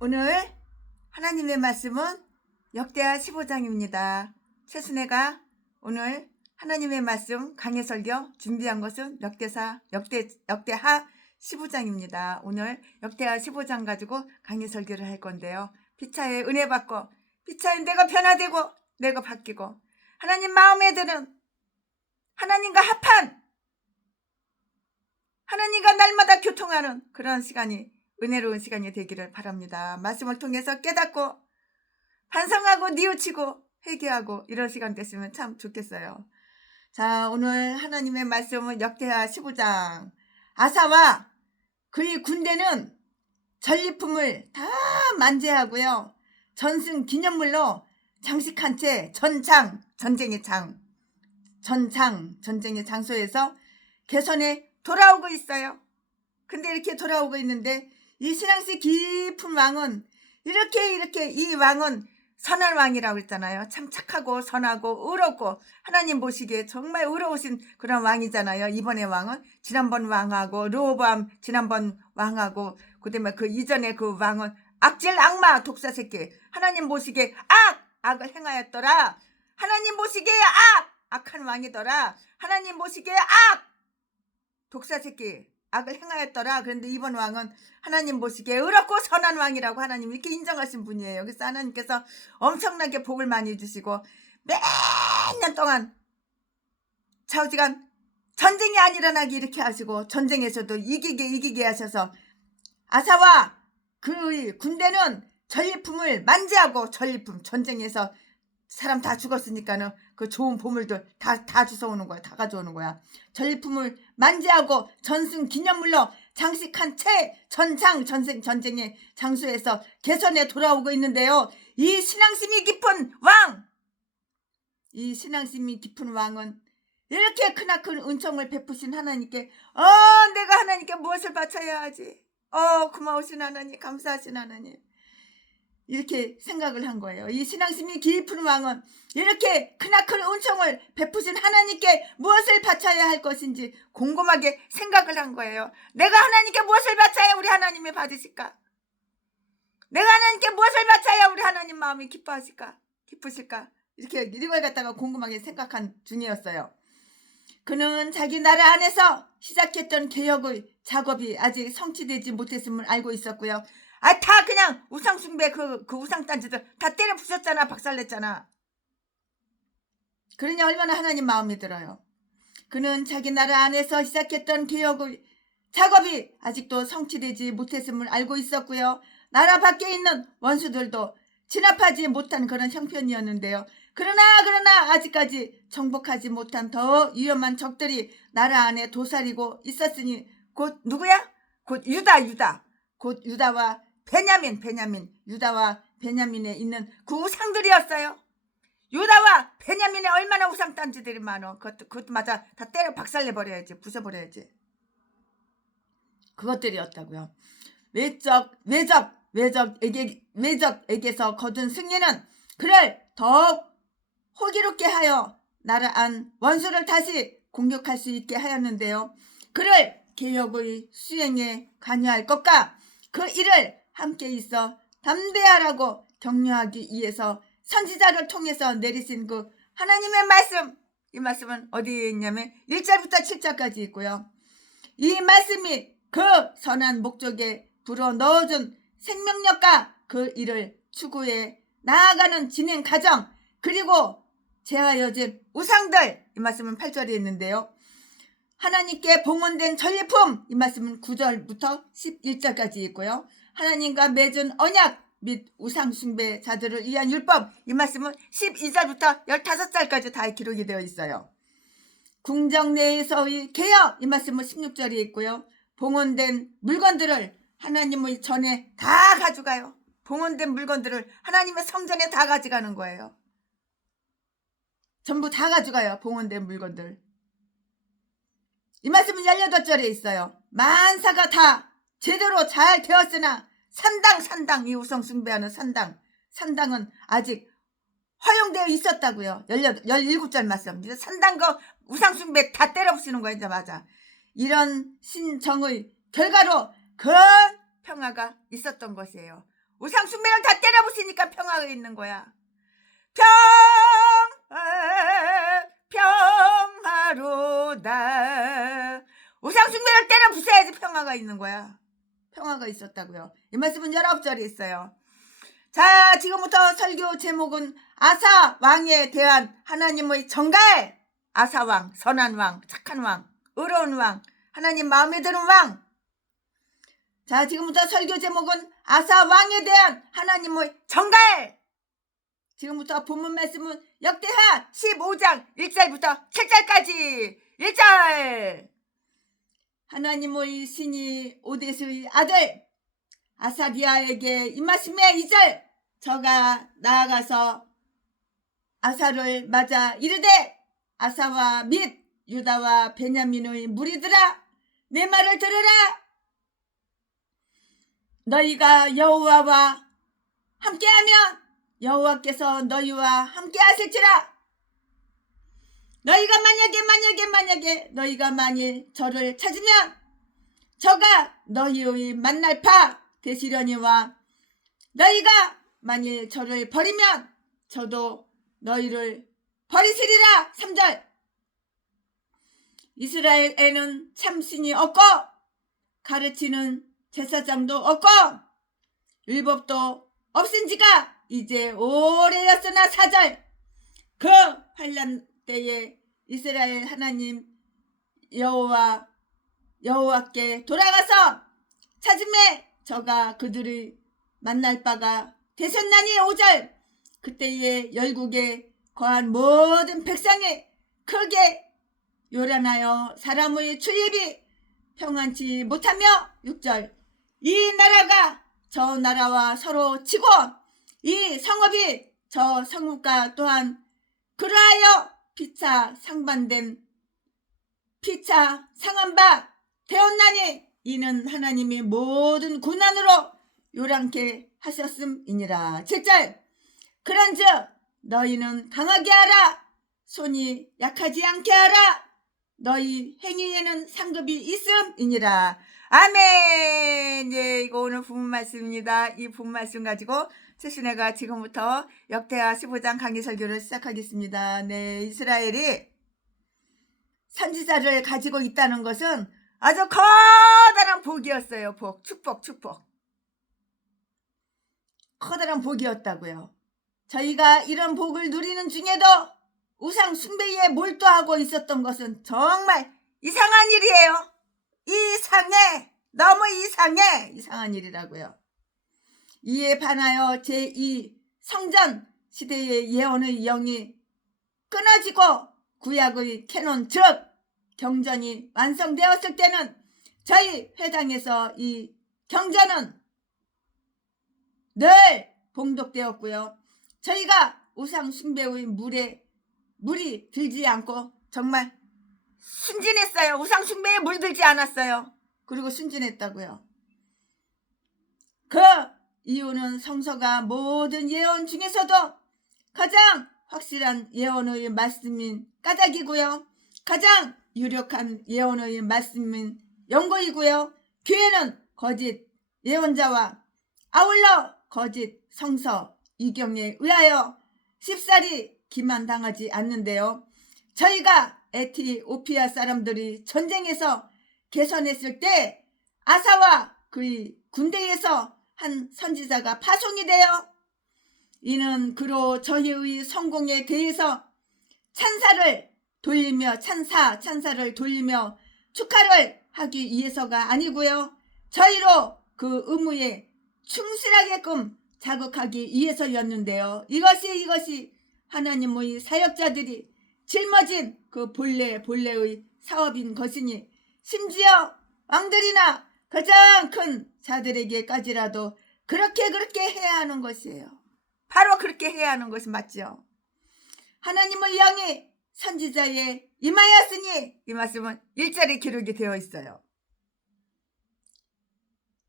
오늘 하나님의 말씀은 역대하 15장입니다. 최순애가 오늘 하나님의 말씀 강해 설교 준비한 것은 역대하 15장입니다. 오늘 역대하 15장 가지고 강해 설교를 할 건데요. 피차에 은혜 받고 피차에 내가 변화되고 내가 바뀌고 하나님 마음에 드는 하나님과 합한 하나님과 날마다 교통하는 그런 시간이 은혜로운 시간이 되기를 바랍니다. 말씀을 통해서 깨닫고 반성하고 뉘우치고 회개하고 이런 시간 됐으면 참 좋겠어요. 자, 오늘 하나님의 말씀은 역대하 15장. 아사와 그의 군대는 전리품을 다 만제하고요. 전승 기념물로 장식한 채 전쟁의 장소에서 개선에 돌아오고 있어요. 근데 이렇게 돌아오고 있는데 이 신앙시 깊은 왕은 이렇게 이 왕은 선한 왕이라고 했잖아요. 참 착하고 선하고 의롭고 하나님 보시기에 정말 의로우신 그런 왕이잖아요. 이번에 왕은 지난번 왕하고 르호보암 지난번 왕하고 그다음에 그 이전에 그 왕은 악질 악마 독사 새끼 하나님 보시기에 악을 행하였더라. 하나님 보시기에 악한 왕이더라. 하나님 보시기에 독사 새끼 악을 행하였더라. 그런데 이번 왕은 하나님 보시기에 의롭고 선한 왕이라고 하나님 이렇게 인정하신 분이에요. 그래서 하나님께서 엄청나게 복을 많이 주시고 몇 년 동안 좌우지간 전쟁이 안 일어나게 이렇게 하시고 전쟁에서도 이기게 하셔서 아사와 그 군대는 전리품을 만지하고 전쟁에서 사람 다 죽었으니까는 그 좋은 보물들 다 주워오는 거야. 다 가져오는 거야. 전리품을 만지하고 전승 기념물로 장식한 채 전쟁의 장소에서 개선에 돌아오고 있는데요. 이 신앙심이 깊은 왕은 이렇게 크나큰 은총을 베푸신 하나님께 내가 하나님께 무엇을 바쳐야 하지? 고마우신 하나님, 감사하신 하나님. 이렇게 생각을 한 거예요. 이 신앙심이 깊은 왕은 이렇게 크나큰 은총을 베푸신 하나님께 무엇을 바쳐야 할 것인지 곰곰하게 생각을 한 거예요. 내가 하나님께 무엇을 바쳐야 우리 하나님이 받으실까? 내가 하나님께 무엇을 바쳐야 우리 하나님 마음이 기쁘실까? 이렇게 이걸 갖다가 곰곰하게 생각한 중이었어요. 그는 자기 나라 안에서 시작했던 개혁의 작업이 아직 성취되지 못했음을 알고 있었고요. 다 그냥 우상숭배 그 우상단지들 다 때려 부셨잖아. 박살냈잖아. 그러니 얼마나 하나님 마음이 들어요. 그는 자기 나라 안에서 시작했던 개혁의 작업이 아직도 성취되지 못했음을 알고 있었고요. 나라 밖에 있는 원수들도 진압하지 못한 그런 형편이었는데요. 그러나 아직까지 정복하지 못한 더 위험한 적들이 나라 안에 도사리고 있었으니 곧 누구야? 곧 유다와 유다와 베냐민에 있는 그 우상들이었어요. 유다와 베냐민에 얼마나 우상단지들이 많어. 그것도 맞아. 다 때려 박살내버려야지. 부숴버려야지. 그것들이었다고요. 외적에게서 거둔 승리는 그를 더욱 호기롭게 하여 나라 안 원수를 다시 공격할 수 있게 하였는데요. 그를 개혁의 수행에 관여할 것과 그 일을 함께 있어 담대하라고 격려하기 위해서 선지자를 통해서 내리신 그 하나님의 말씀, 이 말씀은 어디에 있냐면 1절부터 7절까지 있고요. 이 말씀이 그 선한 목적에 불어넣어준 생명력과 그 일을 추구해 나아가는 진행 과정, 그리고 제하여진 우상들, 이 말씀은 8절에 있는데요. 하나님께 봉헌된 전리품, 이 말씀은 9절부터 11절까지 있고요. 하나님과 맺은 언약 및 우상숭배자들을 위한 율법, 이 말씀은 12절부터 15절까지 다 기록이 되어 있어요. 궁정 내에서의 개혁, 이 말씀은 16절에 있고요. 봉헌된 물건들을 하나님의 전에 다 가져가요. 봉헌된 물건들을 하나님의 성전에 다 가져가는 거예요. 전부 다 가져가요. 봉헌된 물건들. 이 말씀은 18절에 있어요. 만사가 다 제대로 잘 되었으나 산당, 이 우상 숭배하는 산당은 아직 허용되어 있었다고요. 17절 말씀. 산당과 우상 숭배 다 때려 부수는 거야. 이제 맞아. 이런 신정의 결과로 큰 평화가 있었던 것이에요. 우상 숭배를 다 때려 부수니까 평화가 있는 거야. 평화로다. 우상 숭배를 때려 부숴야지 평화가 있는 거야. 평화가 있었다고요. 이 말씀은 19절에 있어요. 자, 지금부터 설교 제목은 아사 왕에 대한 하나님의 정갈. 아사 왕, 선한 왕, 착한 왕, 의로운 왕, 하나님 마음에 드는 왕. 자, 지금부터 설교 제목은 아사 왕에 대한 하나님의 정갈. 지금부터 본문 말씀은 역대하 15장 1절부터 7절까지. 1절. 하나님의 신이 오데스의 아들 아사리아에게 임하심에 2절. 저가 나아가서 아사를 맞아 이르되 아사와 및 유다와 베냐민의 무리들아, 내 말을 들으라. 너희가 여호와와 함께하면 여호와께서 너희와 함께 하실지라. 너희가 만약에 너희가 만일 저를 찾으면 저가 너희의 만날 바 되시려니와 너희가 만일 저를 버리면 저도 너희를 버리시리라. 3절. 이스라엘에는 참신이 없고 가르치는 제사장도 없고 율법도 없은 지가 이제 오래였으나 4절. 그 환난 때에 이스라엘 하나님 여호와께 돌아가서 찾음에 저가 그들의 만날 바가 되셨나니. 5절. 그때에 열국에 거한 모든 백성이 크게 요란하여 사람의 출입이 평안치 못하며. 6절. 이 나라가 저 나라와 서로 치고 이 성읍이 저 성읍과 또한 그러하여 피차 상한 바 되었나니 이는 하나님이 모든 고난으로 요란케 하셨음이니라. 7절. 그런즉 너희는 강하게 하라. 손이 약하지 않게 하라. 너희 행위에는 상급이 있음이니라. 아멘. 예, 이거 오늘 본문 말씀입니다. 이 본문 말씀 가지고 최신혜가 지금부터 역대하 15장 강의 설교를 시작하겠습니다. 네, 이스라엘이 선지자를 가지고 있다는 것은 아주 커다란 복이었어요. 복, 축복. 커다란 복이었다고요. 저희가 이런 복을 누리는 중에도 우상 숭배에 몰두하고 있었던 것은 정말 이상한 일이에요. 이상해. 너무 이상한 일이라고요. 이에 반하여 제2 성전 시대의 예언의 영이 끊어지고 구약의 캐논 즉 경전이 완성되었을 때는 저희 회당에서 이 경전은 늘 봉독되었고요. 저희가 우상 숭배의 물이 들지 않고 정말 순진했어요. 우상 숭배에 물들지 않았어요. 그리고 순진했다고요. 그 이유는 성서가 모든 예언 중에서도 가장 확실한 예언의 말씀인 까닭이고요. 가장 유력한 예언의 말씀인 연고이고요. 교회는 거짓 예언자와 아울러 거짓 성서 이경에 의하여 쉽사리 기만당하지 않는데요. 저희가 에티오피아 사람들이 전쟁에서 개선했을 때 아사와 그의 군대에서 한 선지자가 파송이 되어 이는 그로 저희의 성공에 대해서 찬사를 돌리며 축하를 하기 위해서가 아니고요. 저희로 그 의무에 충실하게끔 자극하기 위해서였는데요. 이것이 하나님의 사역자들이 짊어진 그 본래의 사업인 것이니 심지어 왕들이나 가장 큰 자들에게까지라도 그렇게 해야 하는 것이에요. 바로 그렇게 해야 하는 것이 맞죠. 하나님의 영이 선지자에 임하였으니 이 말씀은 1절에 기록이 되어 있어요.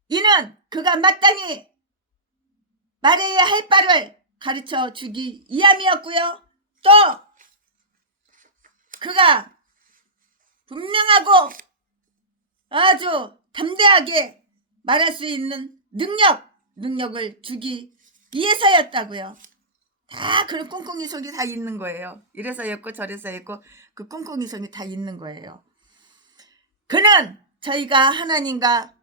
이는 그가 마땅히 말해야 할 바를 가르쳐 주기 위함이었고요. 또 그가 분명하고 아주 담대하게 말할 수 있는 능력, 능력을 주기 위해서였다고요. 다 그런 꿍꿍이 속이 다 있는 거예요. 이래서였고 저래서였고 그 꿍꿍이 속이 다 있는 거예요. 그는 저희가 하나님과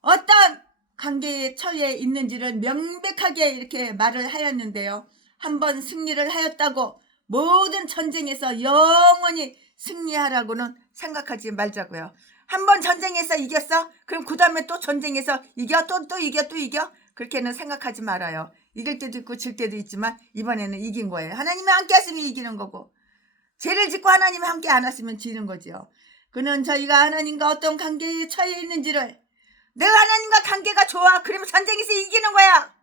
어떤 관계에 처해 있는지를 명백하게 이렇게 말을 하였는데요. 한번 승리를 하였다고 모든 전쟁에서 영원히 승리하라고는 생각하지 말자고요. 한번 전쟁에서 이겼어? 그럼 그 다음에 또 전쟁에서 이겨? 또 이겨? 그렇게는 생각하지 말아요. 이길 때도 있고 질 때도 있지만 이번에는 이긴 거예요. 하나님이 함께 하시면 이기는 거고, 죄를 짓고 하나님이 함께 안 하시면 지는 거죠. 그는 저희가 하나님과 어떤 관계에 처해 있는지를, 내가 하나님과 관계가 좋아, 그러면 전쟁에서 이기는 거야.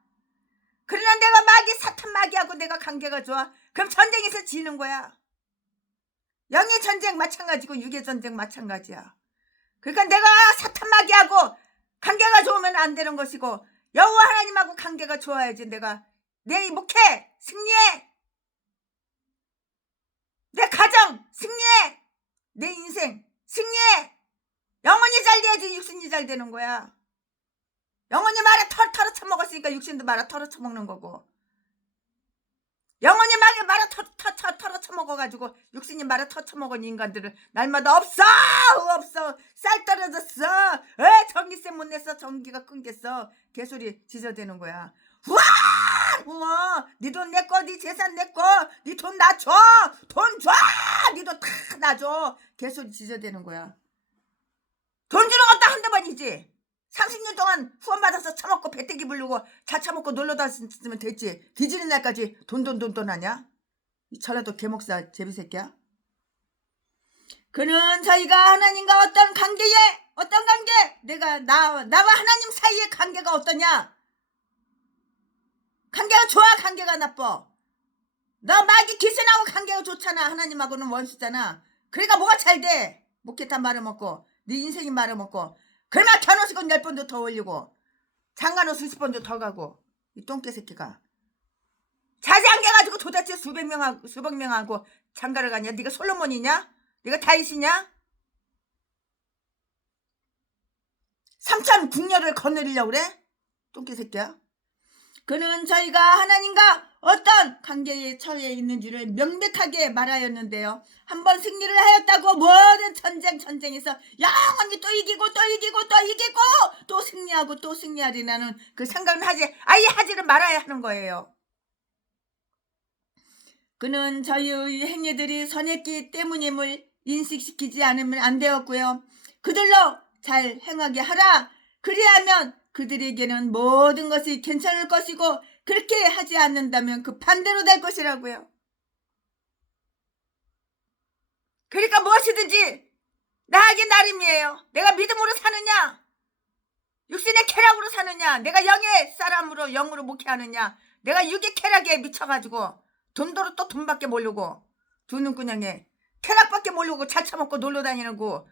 그러나 내가 사탄 마귀하고 내가 관계가 좋아, 그럼 전쟁에서 지는 거야. 영의 전쟁 마찬가지고 육의 전쟁 마찬가지야. 그러니까 내가 사탄 마귀하고 관계가 좋으면 안 되는 것이고, 여호와 하나님하고 관계가 좋아야지 내가 내 목회 승리해, 내 가정 승리해, 내 인생 승리해. 영혼이 잘 돼야지 육신이 잘 되는 거야. 영혼이 말에 털어 쳐먹었으니까 육신도 말에 털어 쳐먹는 거고, 영혼이 말에 털어 쳐먹어가지고 육신이 말에 털어 쳐먹은 인간들은 날마다 없어 쌀 떨어졌어, 전기세 못 냈어, 전기가 끊겼어, 개소리 지저대는 거야. 우와 네 돈 내 거, 네 재산 내 거, 네 돈 나 줘, 돈 줘, 네 돈 다 나 줘, 개소리 지저대는 거야. 돈 주는 것도 한두 번이지. 30년 동안 후원 받아서 처먹고 배때기 부르고 자 처먹고 놀러 다녔으면 됐지. 뒤지는 날까지 돈 하냐? 이 전라도 개목사 제비새끼야. 그는 저희가 하나님과 어떤 관계, 내가 나와 하나님 사이의 관계가 어떠냐? 관계가 좋아, 관계가 나빠? 너 마귀 귀신하고 관계가 좋잖아. 하나님하고는 원수잖아. 그러니까 뭐가 잘 돼? 목회탄 말아먹고 네 인생이 말아먹고, 그러면 결혼식은 10번도 더 올리고 장가는 수십 번도 더 가고, 이 똥개 새끼가 자세 안 개가지고 도대체 수백 명하고 장가를 가냐? 네가 솔로몬이냐? 네가 다윗이냐? 3천 국녀를 거느리려고 그래? 똥개 새끼야. 그는 저희가 하나님과 어떤 관계에 처해 있는지를 명백하게 말하였는데요. 한번 승리를 하였다고 모든 전쟁에서 영원히 또 이기고 또 승리하고 또 승리하리라는 그 생각은 아예 하지를 말아야 하는 거예요. 그는 저희의 행위들이 선했기 때문임을 인식시키지 않으면 안 되었고요. 그들로 잘 행하게 하라. 그리하면 그들에게는 모든 것이 괜찮을 것이고, 그렇게 하지 않는다면 그 반대로 될 것이라고요. 그러니까 무엇이든지 나에게 나름이에요. 내가 믿음으로 사느냐, 육신의 쾌락으로 사느냐, 내가 영의 사람으로 영으로 목회하느냐, 내가 육의 쾌락에 미쳐가지고 돈도로 또 돈밖에 모르고 두 눈구녕에 쾌락밖에 모르고 잘 처먹고 놀러 다니는 거,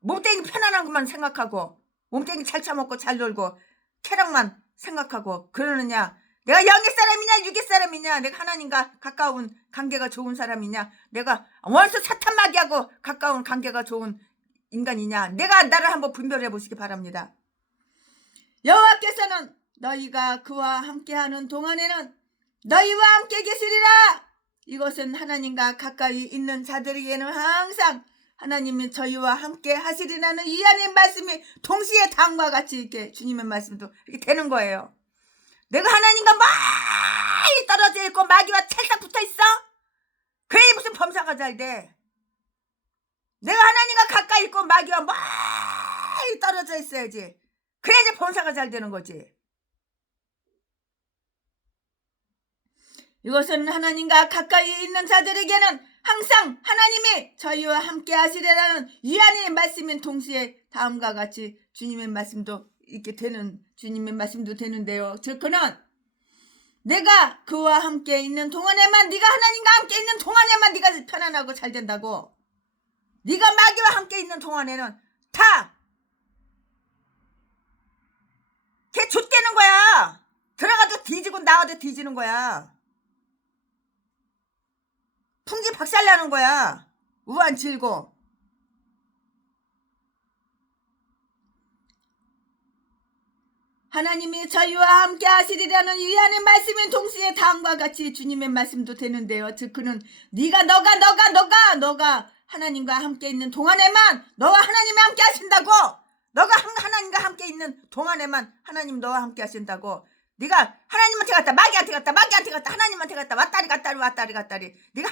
몸뚱이 편안한 것만 생각하고 몸뚱이 잘 처먹고 잘 놀고 쾌락만 생각하고 그러느냐? 내가 영의 사람이냐 육의 사람이냐? 내가 하나님과 가까운 관계가 좋은 사람이냐? 내가 원수 사탄 마귀하고 가까운 관계가 좋은 인간이냐? 내가 나를 한번 분별해 보시기 바랍니다. 여호와께서는 너희가 그와 함께하는 동안에는 너희와 함께 계시리라. 이것은 하나님과 가까이 있는 자들에게는 항상 하나님이 저희와 함께 하시리라는 이 안의 말씀이 동시에 다음과 같이 이렇게 주님의 말씀도 이렇게 되는 거예요. 내가 하나님과 멀리 떨어져 있고 마귀와 찰싹 붙어 있어? 그래 무슨 범사가 잘 돼? 내가 하나님과 가까이 있고 마귀와 멀리 떨어져 있어야지. 그래야지 범사가 잘 되는 거지. 이것은 하나님과 가까이 있는 자들에게는 항상 하나님이 저희와 함께 하시리라는 이 안의 말씀인 동시에 다음과 같이 주님의 말씀도 이렇게 되는, 주님의 말씀도 되는데요. 즉 그는 내가 그와 함께 있는 동안에만, 네가 하나님과 함께 있는 동안에만 네가 편안하고 잘 된다고. 네가 마귀와 함께 있는 동안에는 다 걔 좆되는 거야. 들어가도 뒤지고 나와도 뒤지는 거야. 풍지 박살나는 거야. 우한 질고. 하나님이 저희와 함께 하시리라는 위안의 말씀은 동시에 다음과 같이 주님의 말씀도 되는데요. 즉 그는 너가 하나님과 함께 있는 동안에만 너와 하나님이 함께 하신다고. 너가 하나님과 함께 있는 동안에만 하나님 너와 함께 하신다고. 네가 하나님한테 갔다 마귀한테 갔다 하나님한테 갔다 왔다리 네가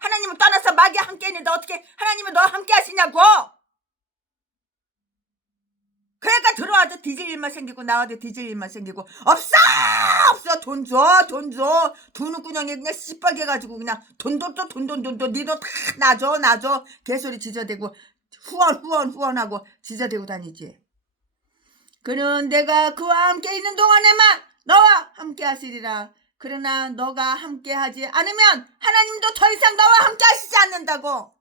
하나님을 떠나서 마귀와 함께 있는데 어떻게 하나님은 너와 함께 하시냐고. 그러니까 들어와도 뒤질 일만 생기고 나와도 뒤질 일만 생기고. 없어 돈 줘. 두는 꾸녕이 그냥 씨뻘게 가지고 그냥 돈 니도 다 나줘 개소리 지저대고 후원하고 지저대고 다니지. 그는 내가 그와 함께 있는 동안에만 너와 함께 하시리라. 그러나 너가 함께 하지 않으면 하나님도 더 이상 너와 함께 하시지 않는다고.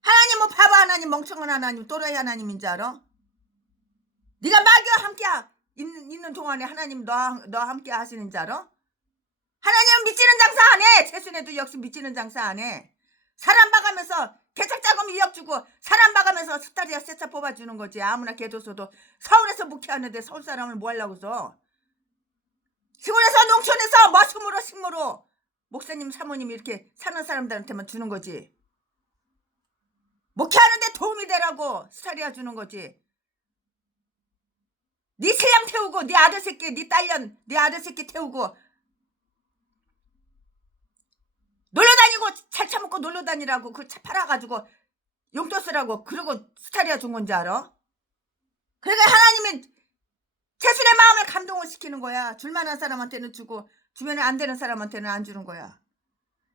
하나님은 바보 하나님, 멍청한 하나님, 또라이 하나님인 줄 알아? 네가 마귀와 함께 있는 동안에 하나님 너와 함께 하시는 줄 알아? 하나님은 미치는 장사 안 해. 최순애도 역시 미치는 장사 안 해. 사람 봐가면서 개척자금 2억 주고 사람 봐가면서 스타리아 세차 뽑아주는 거지. 아무나 개도서도 서울에서 목회하는데 서울 사람을 뭐 하려고 써. 시골에서 농촌에서 머슴으로 식모로 목사님 사모님 이렇게 사는 사람들한테만 주는 거지. 목회하는데 도움이 되라고 스타리아 주는 거지. 네 신랑 태우고 네 아들 새끼 네 딸년 네 아들 새끼 태우고 놀러다니고 잘 처먹고 놀러다니라고 그 차 팔아가지고 용돈 쓰라고 그러고 스타리아 준 건지 알아? 그러니까 하나님이 최순의 마음을 감동을 시키는 거야. 줄만한 사람한테는 주고 주면 안 되는 사람한테는 안 주는 거야.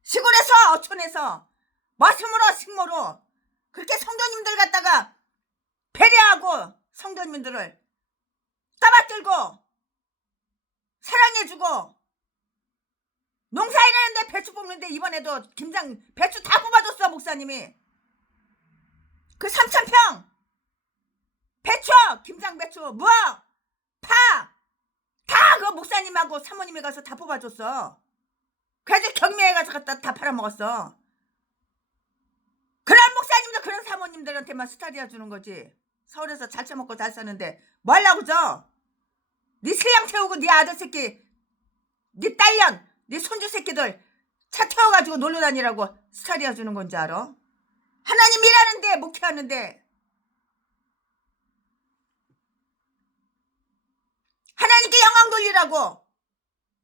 시골에서 어촌에서 머슴으로 식모로 그렇게 성도님들 갖다가 배려하고 성도님들을 따받들고 사랑해주고 농사일하는데 배추 뽑는데 이번에도 배추 다 뽑아줬어. 목사님이 그 3,000평 배추 김장 배추 뭐 파 다 그 목사님하고 사모님이 가서 다 뽑아줬어. 그래서 경매에 가서 갖다 다 팔아먹었어. 그런 목사님들 그런 사모님들한테만 스타리아 주는 거지. 서울에서 잘 처먹고 잘 사는데 뭐 하려고 줘. 네 신랑 태우고 네 아들 새끼 네 딸년 네 손주 새끼들 차 태워가지고 놀러다니라고 스타리아 주는 건지 알아? 하나님 일하는데 목회하는데 하나님께 영광 돌리라고.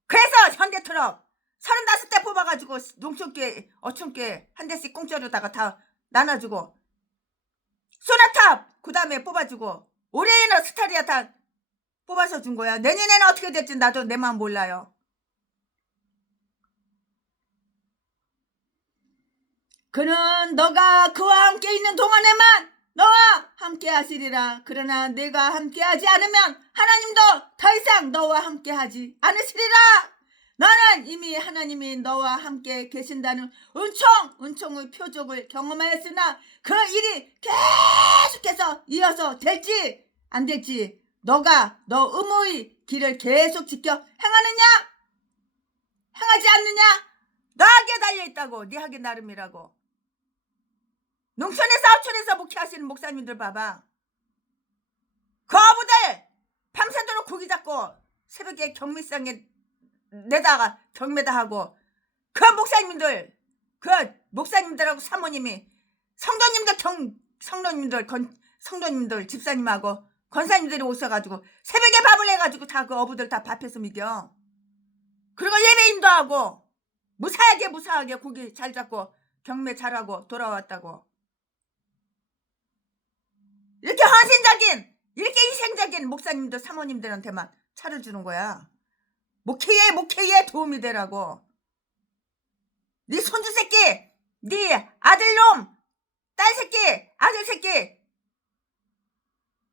그래서 현대트럭 35대 뽑아가지고 농촌계 어촌계 한 대씩 공짜로다가 다 나눠주고 소나탑 그 다음에 뽑아주고 올해에는 스타리아 다 뽑아서 준 거야. 내년에는 어떻게 될지 나도 내 마음 몰라요. 그는 너가 그와 함께 있는 동안에만 너와 함께 하시리라. 그러나 내가 함께 하지 않으면 하나님도 더 이상 너와 함께 하지 않으시리라. 너는 이미 하나님이 너와 함께 계신다는 은총의 표적을 경험하였으나 그 일이 계속해서 이어서 될지 안 될지 너가 너 의무의 길을 계속 지켜 행하느냐 행하지 않느냐 너 하기에 달려있다고. 네 하기 나름이라고. 농촌에서 어촌에서 목회하시는 목사님들 봐봐. 그 어부들 밤새도록 고기 잡고 새벽에 경매상에 내다가 경매다 하고 그 목사님들하고 사모님이 성도님들 집사님하고 권사님들이 오셔가지고 새벽에 밥을 해가지고 다 그 어부들 다 밥해서 먹여. 그리고 예배인도 하고 무사하게 고기 잘 잡고 경매 잘하고 돌아왔다고. 이렇게 헌신적인 이렇게 희생적인 목사님들 사모님들한테만 차를 주는 거야. 목회에 도움이 되라고. 네 손주 새끼 네 아들놈 딸 새끼 아들 새끼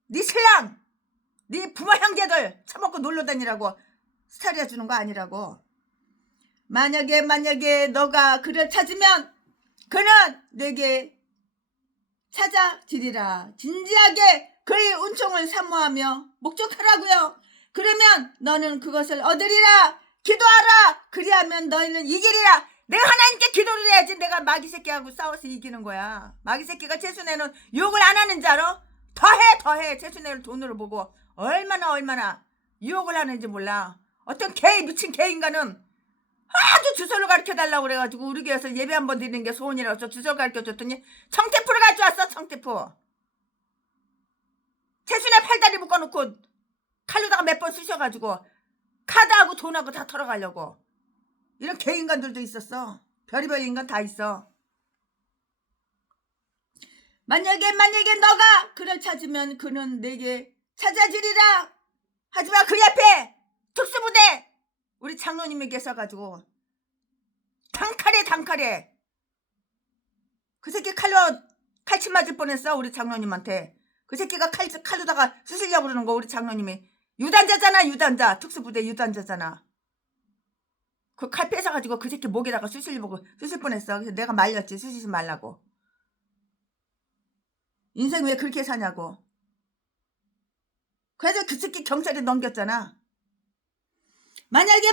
네 신랑 네 부모 형제들 처먹고 놀러다니라고 스타리아 주는 거 아니라고. 만약에 너가 그를 찾으면 그는 내게 찾아지리라. 진지하게 그의 은총을 사모하며 목적하라고요. 그러면 너는 그것을 얻으리라. 기도하라. 그리하면 너희는 이기리라. 내가 하나님께 기도를 해야지 내가 마귀 새끼하고 싸워서 이기는 거야. 마귀 새끼가 최순애는 욕을 안 하는 줄 알아? 더해 최순애를 돈으로 보고 얼마나 유혹을 하는지 몰라. 어떤 미친 개 인간은 아주 주소를 가르쳐달라고 그래가지고 우리 교회에서 예배 한번 드리는 게 소원이라서 주소를 가르쳐줬더니 청테프를 가져왔어. 청테프. 채순에 팔다리 묶어놓고 칼로다가 몇 번 쑤셔가지고 카드하고 돈하고 다 털어가려고. 이런 개 인간들도 있었어. 별의별 인간 다 있어. 만약에 너가 그를 찾으면 그는 내게 찾아주리라. 하지만 그 옆에 특수부대 우리 장로님이 계셔가지고 단칼에 그 새끼 칼침 맞을 뻔했어. 우리 장로님한테. 그 새끼가 칼로다가 쑤시려고 그러는 거. 우리 장로님이 유단자잖아. 유단자. 특수부대 유단자잖아. 그 칼 뺏어가지고 그 새끼 목에다가 쑤실 뻔했어. 그래서 내가 말렸지. 쑤시지 말라고. 인생 왜 그렇게 사냐고. 그래서 그 새끼 경찰에 넘겼잖아. 만약에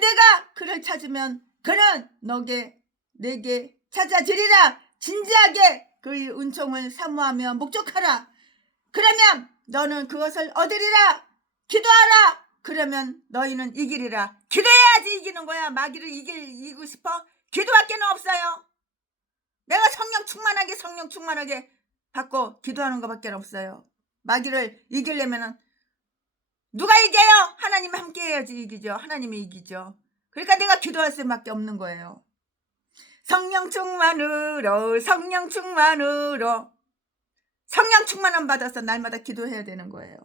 내가 그를 찾으면 그는 내게 찾아주리라. 진지하게 그의 은총을 사모하며 목적하라. 그러면 너는 그것을 얻으리라. 기도하라. 그러면 너희는 이기리라. 기도해야지 이기는 거야. 마귀를 이기고 싶어? 기도밖에는 없어요. 내가 성령 충만하게 받고 기도하는 것밖에 없어요. 마귀를 이기려면은 누가 이겨요? 하나님 함께 해야지 이기죠. 하나님이 이기죠. 그러니까 내가 기도할 수밖에 없는 거예요. 성령 충만으로 성령 충만함 받아서 날마다 기도해야 되는 거예요.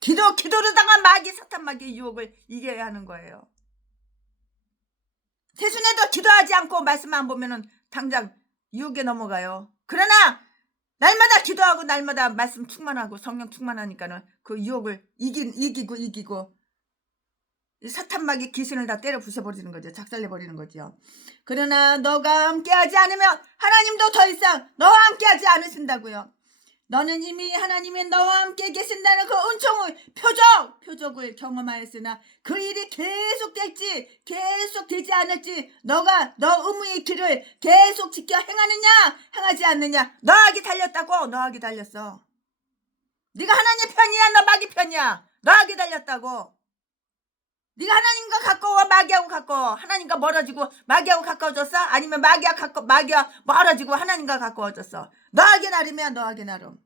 기도로다가 사탄 마귀의 유혹을 이겨야 하는 거예요. 세순에도 기도하지 않고 말씀 안 보면은 당장 유혹에 넘어가요. 그러나 날마다 기도하고 날마다 말씀 충만하고 성령 충만하니까는 그 유혹을 이기고 사탄 마귀 귀신을 다 때려 부숴버리는 거죠. 작살내버리는 거죠. 그러나 너가 함께하지 않으면 하나님도 더 이상 너와 함께하지 않으신다고요. 너는 이미 하나님이 너와 함께 계신다는 그 은총을 표적을 경험하였으나 그 일이 계속 되지 않을지 너가 너 의무의 길을 계속 지켜 행하지 않느냐. 너하기 달렸어. 네가 하나님 편이야 너 마귀 편이야. 너하기 달렸다고. 네가 하나님과 가까워 마귀하고 가까워. 하나님과 멀어지고 마귀하고 가까워졌어? 아니면 마귀와 멀어지고 하나님과 가까워졌어? 너하게 나름.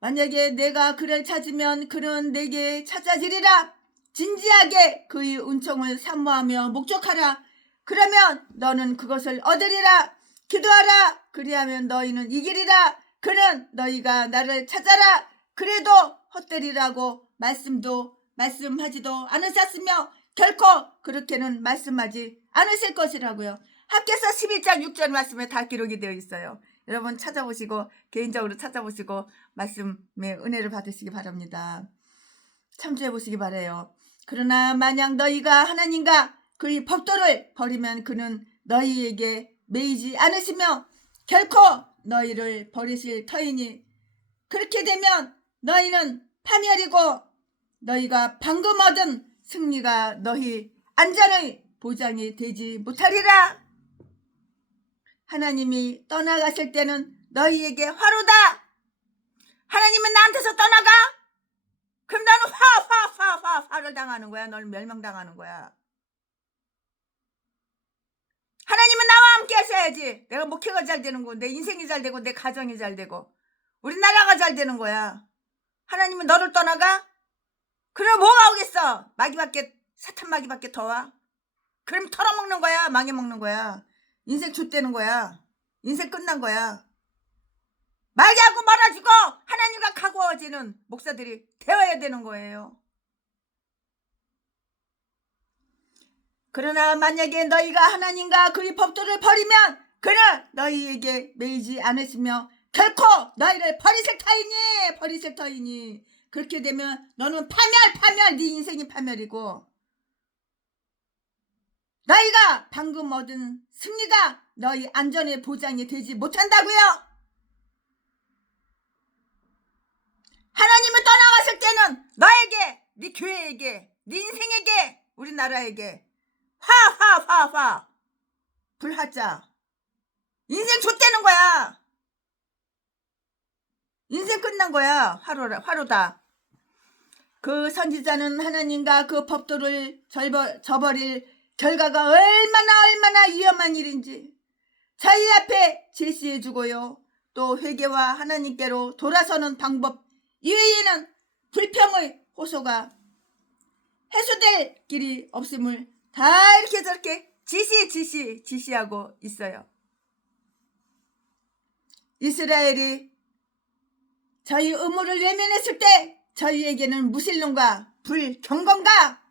만약에 내가 그를 찾으면 그는 내게 찾아지리라. 진지하게 그의 은총을 사모하며 목적하라. 그러면 너는 그것을 얻으리라. 기도하라. 그리하면 너희는 이기리라. 그는 너희가 나를 찾아라. 그래도 헛되리라고 말씀하지도 않으셨으며 결코 그렇게는 말씀하지 않으실 것이라고요. 학개서 11장 6절 말씀에 다 기록이 되어 있어요. 여러분 찾아보시고 개인적으로 찾아보시고 말씀의 은혜를 받으시기 바랍니다. 참조해 보시기 바라요. 그러나 만약 너희가 하나님과 그의 법도를 버리면 그는 너희에게 매이지 않으시며 결코 너희를 버리실 터이니 그렇게 되면 너희는 파멸이고 너희가 방금 얻은 승리가 너희 안전의 보장이 되지 못하리라. 하나님이 떠나가실 때는 너희에게 화로다. 하나님은 나한테서 떠나가? 그럼 나는 화를 당하는 거야. 널 멸망당하는 거야. 하나님은 나와 함께 하셔야지. 내가 목회가 잘 되는 거, 내 인생이 잘 되고 내 가정이 잘 되고 우리 나라가 잘 되는 거야. 하나님은 너를 떠나가? 그럼 뭐가 오겠어? 사탄 마귀밖에 더 와. 그럼 털어먹는 거야. 망해먹는 거야. 인생 좆되는 거야. 인생 끝난 거야. 마귀하고 멀어지고 하나님과 가까워지는 목사들이 되어야 되는 거예요. 그러나 만약에 너희가 하나님과 그의 법도를 버리면 그는 너희에게 매이지 않으시며 결코 너희를 버리실 터이니 그렇게 되면 너는 파멸 네 인생이 파멸이고 너희가 방금 얻은 승리가 너희 안전의 보장이 되지 못한다고요. 하나님을 떠나갔을 때는 너에게, 네 교회에게, 네 인생에게, 우리나라에게 불하자. 인생 좆되는 거야. 인생 끝난 거야. 화로다. 그 선지자는 하나님과 그 법도를 저버릴 결과가 얼마나 위험한 일인지 저희 앞에 제시해 주고요. 또 회개와 하나님께로 돌아서는 방법 이외에는 불평의 호소가 해소될 길이 없음을 다 이렇게 저렇게 지시하고 있어요. 이스라엘이 저희 의무를 외면했을 때 저희에게는 무신론과 불경건과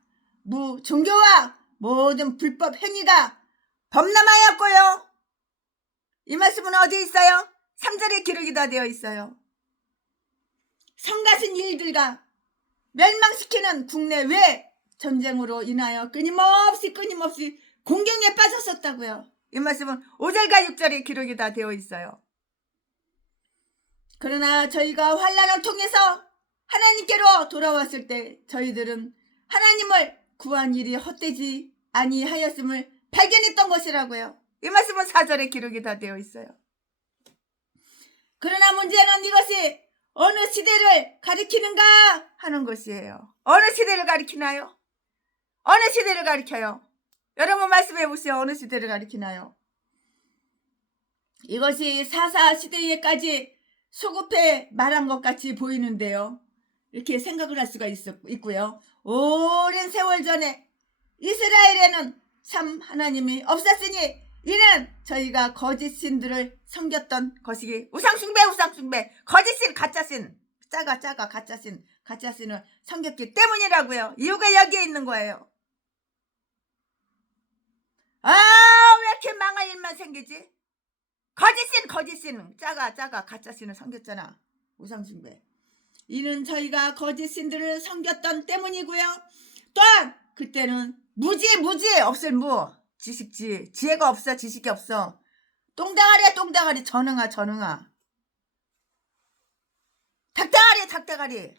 무종교와 모든 불법 행위가 범람하였고요. 이 말씀은 어디에 있어요? 3절에 기록이 다 되어 있어요. 성가신 일들과 멸망시키는 국내외 전쟁으로 인하여 끊임없이 공경에 빠졌었다고요. 이 말씀은 5절과 6절에 기록이 다 되어 있어요. 그러나 저희가 환난을 통해서 하나님께로 돌아왔을 때 저희들은 하나님을 구한 일이 헛되지 아니하였음을 발견했던 것이라고요. 이 말씀은 4절에 기록이 다 되어 있어요. 그러나 문제는 이것이 어느 시대를 가리키는가 하는 것이에요. 어느 시대를 가리키나요? 어느 시대를 가리켜요? 여러분 말씀해 보세요. 어느 시대를 가리키나요? 이것이 4.4 시대에까지 소급해 말한 것 같이 보이는데요. 이렇게 생각을 할 수가 있고요. 오랜 세월 전에 이스라엘에는 참 하나님이 없었으니 이는 저희가 거짓 신들을 섬겼던 것이기 우상숭배 거짓신 가짜신 짜가 가짜신을 섬겼기 때문이라고요. 이유가 여기에 있는 거예요. 왜 이렇게 망할 일만 생기지? 거짓신 짜가 가짜신을 섬겼잖아. 우상숭배. 이는 저희가 거짓신들을 섬겼던 때문이고요. 또한 그때는 무지 없을 무 지식지 지혜가 없어 지식이 없어 똥대가리 전응아 닭대가리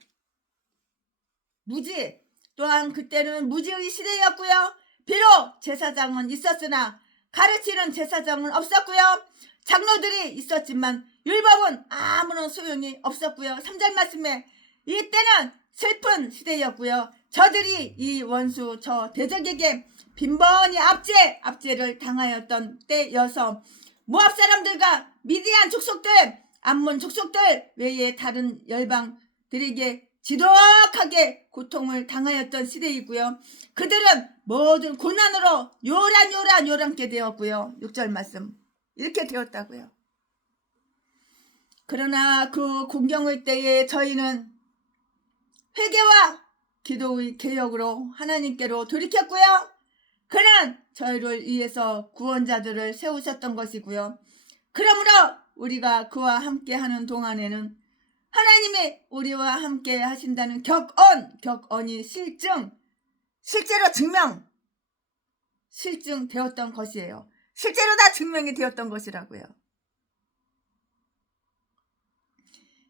무지. 또한 그때는 무지의 시대였고요. 비록 제사장은 있었으나 가르치는 제사장은 없었고요. 장로들이 있었지만 율법은 아무런 소용이 없었고요. 3절 말씀에 이때는 슬픈 시대였고요. 저들이 이 원수 저 대적에게 빈번히 압제를 당하였던 때여서 모압 사람들과 미디안 족속들 암몬 족속들 외에 다른 열방들에게 지독하게 고통을 당하였던 시대이고요. 그들은 모든 고난으로 요란케 되었고요. 6절 말씀 이렇게 되었다고요. 그러나 그 공경의 때에 저희는 회개와 기도의 개혁으로 하나님께로 돌이켰고요. 그는 저희를 위해서 구원자들을 세우셨던 것이고요. 그러므로 우리가 그와 함께하는 동안에는 하나님이 우리와 함께 하신다는 격언이 실제로 실증되었던 것이에요. 실제로 다 증명이 되었던 것이라고요.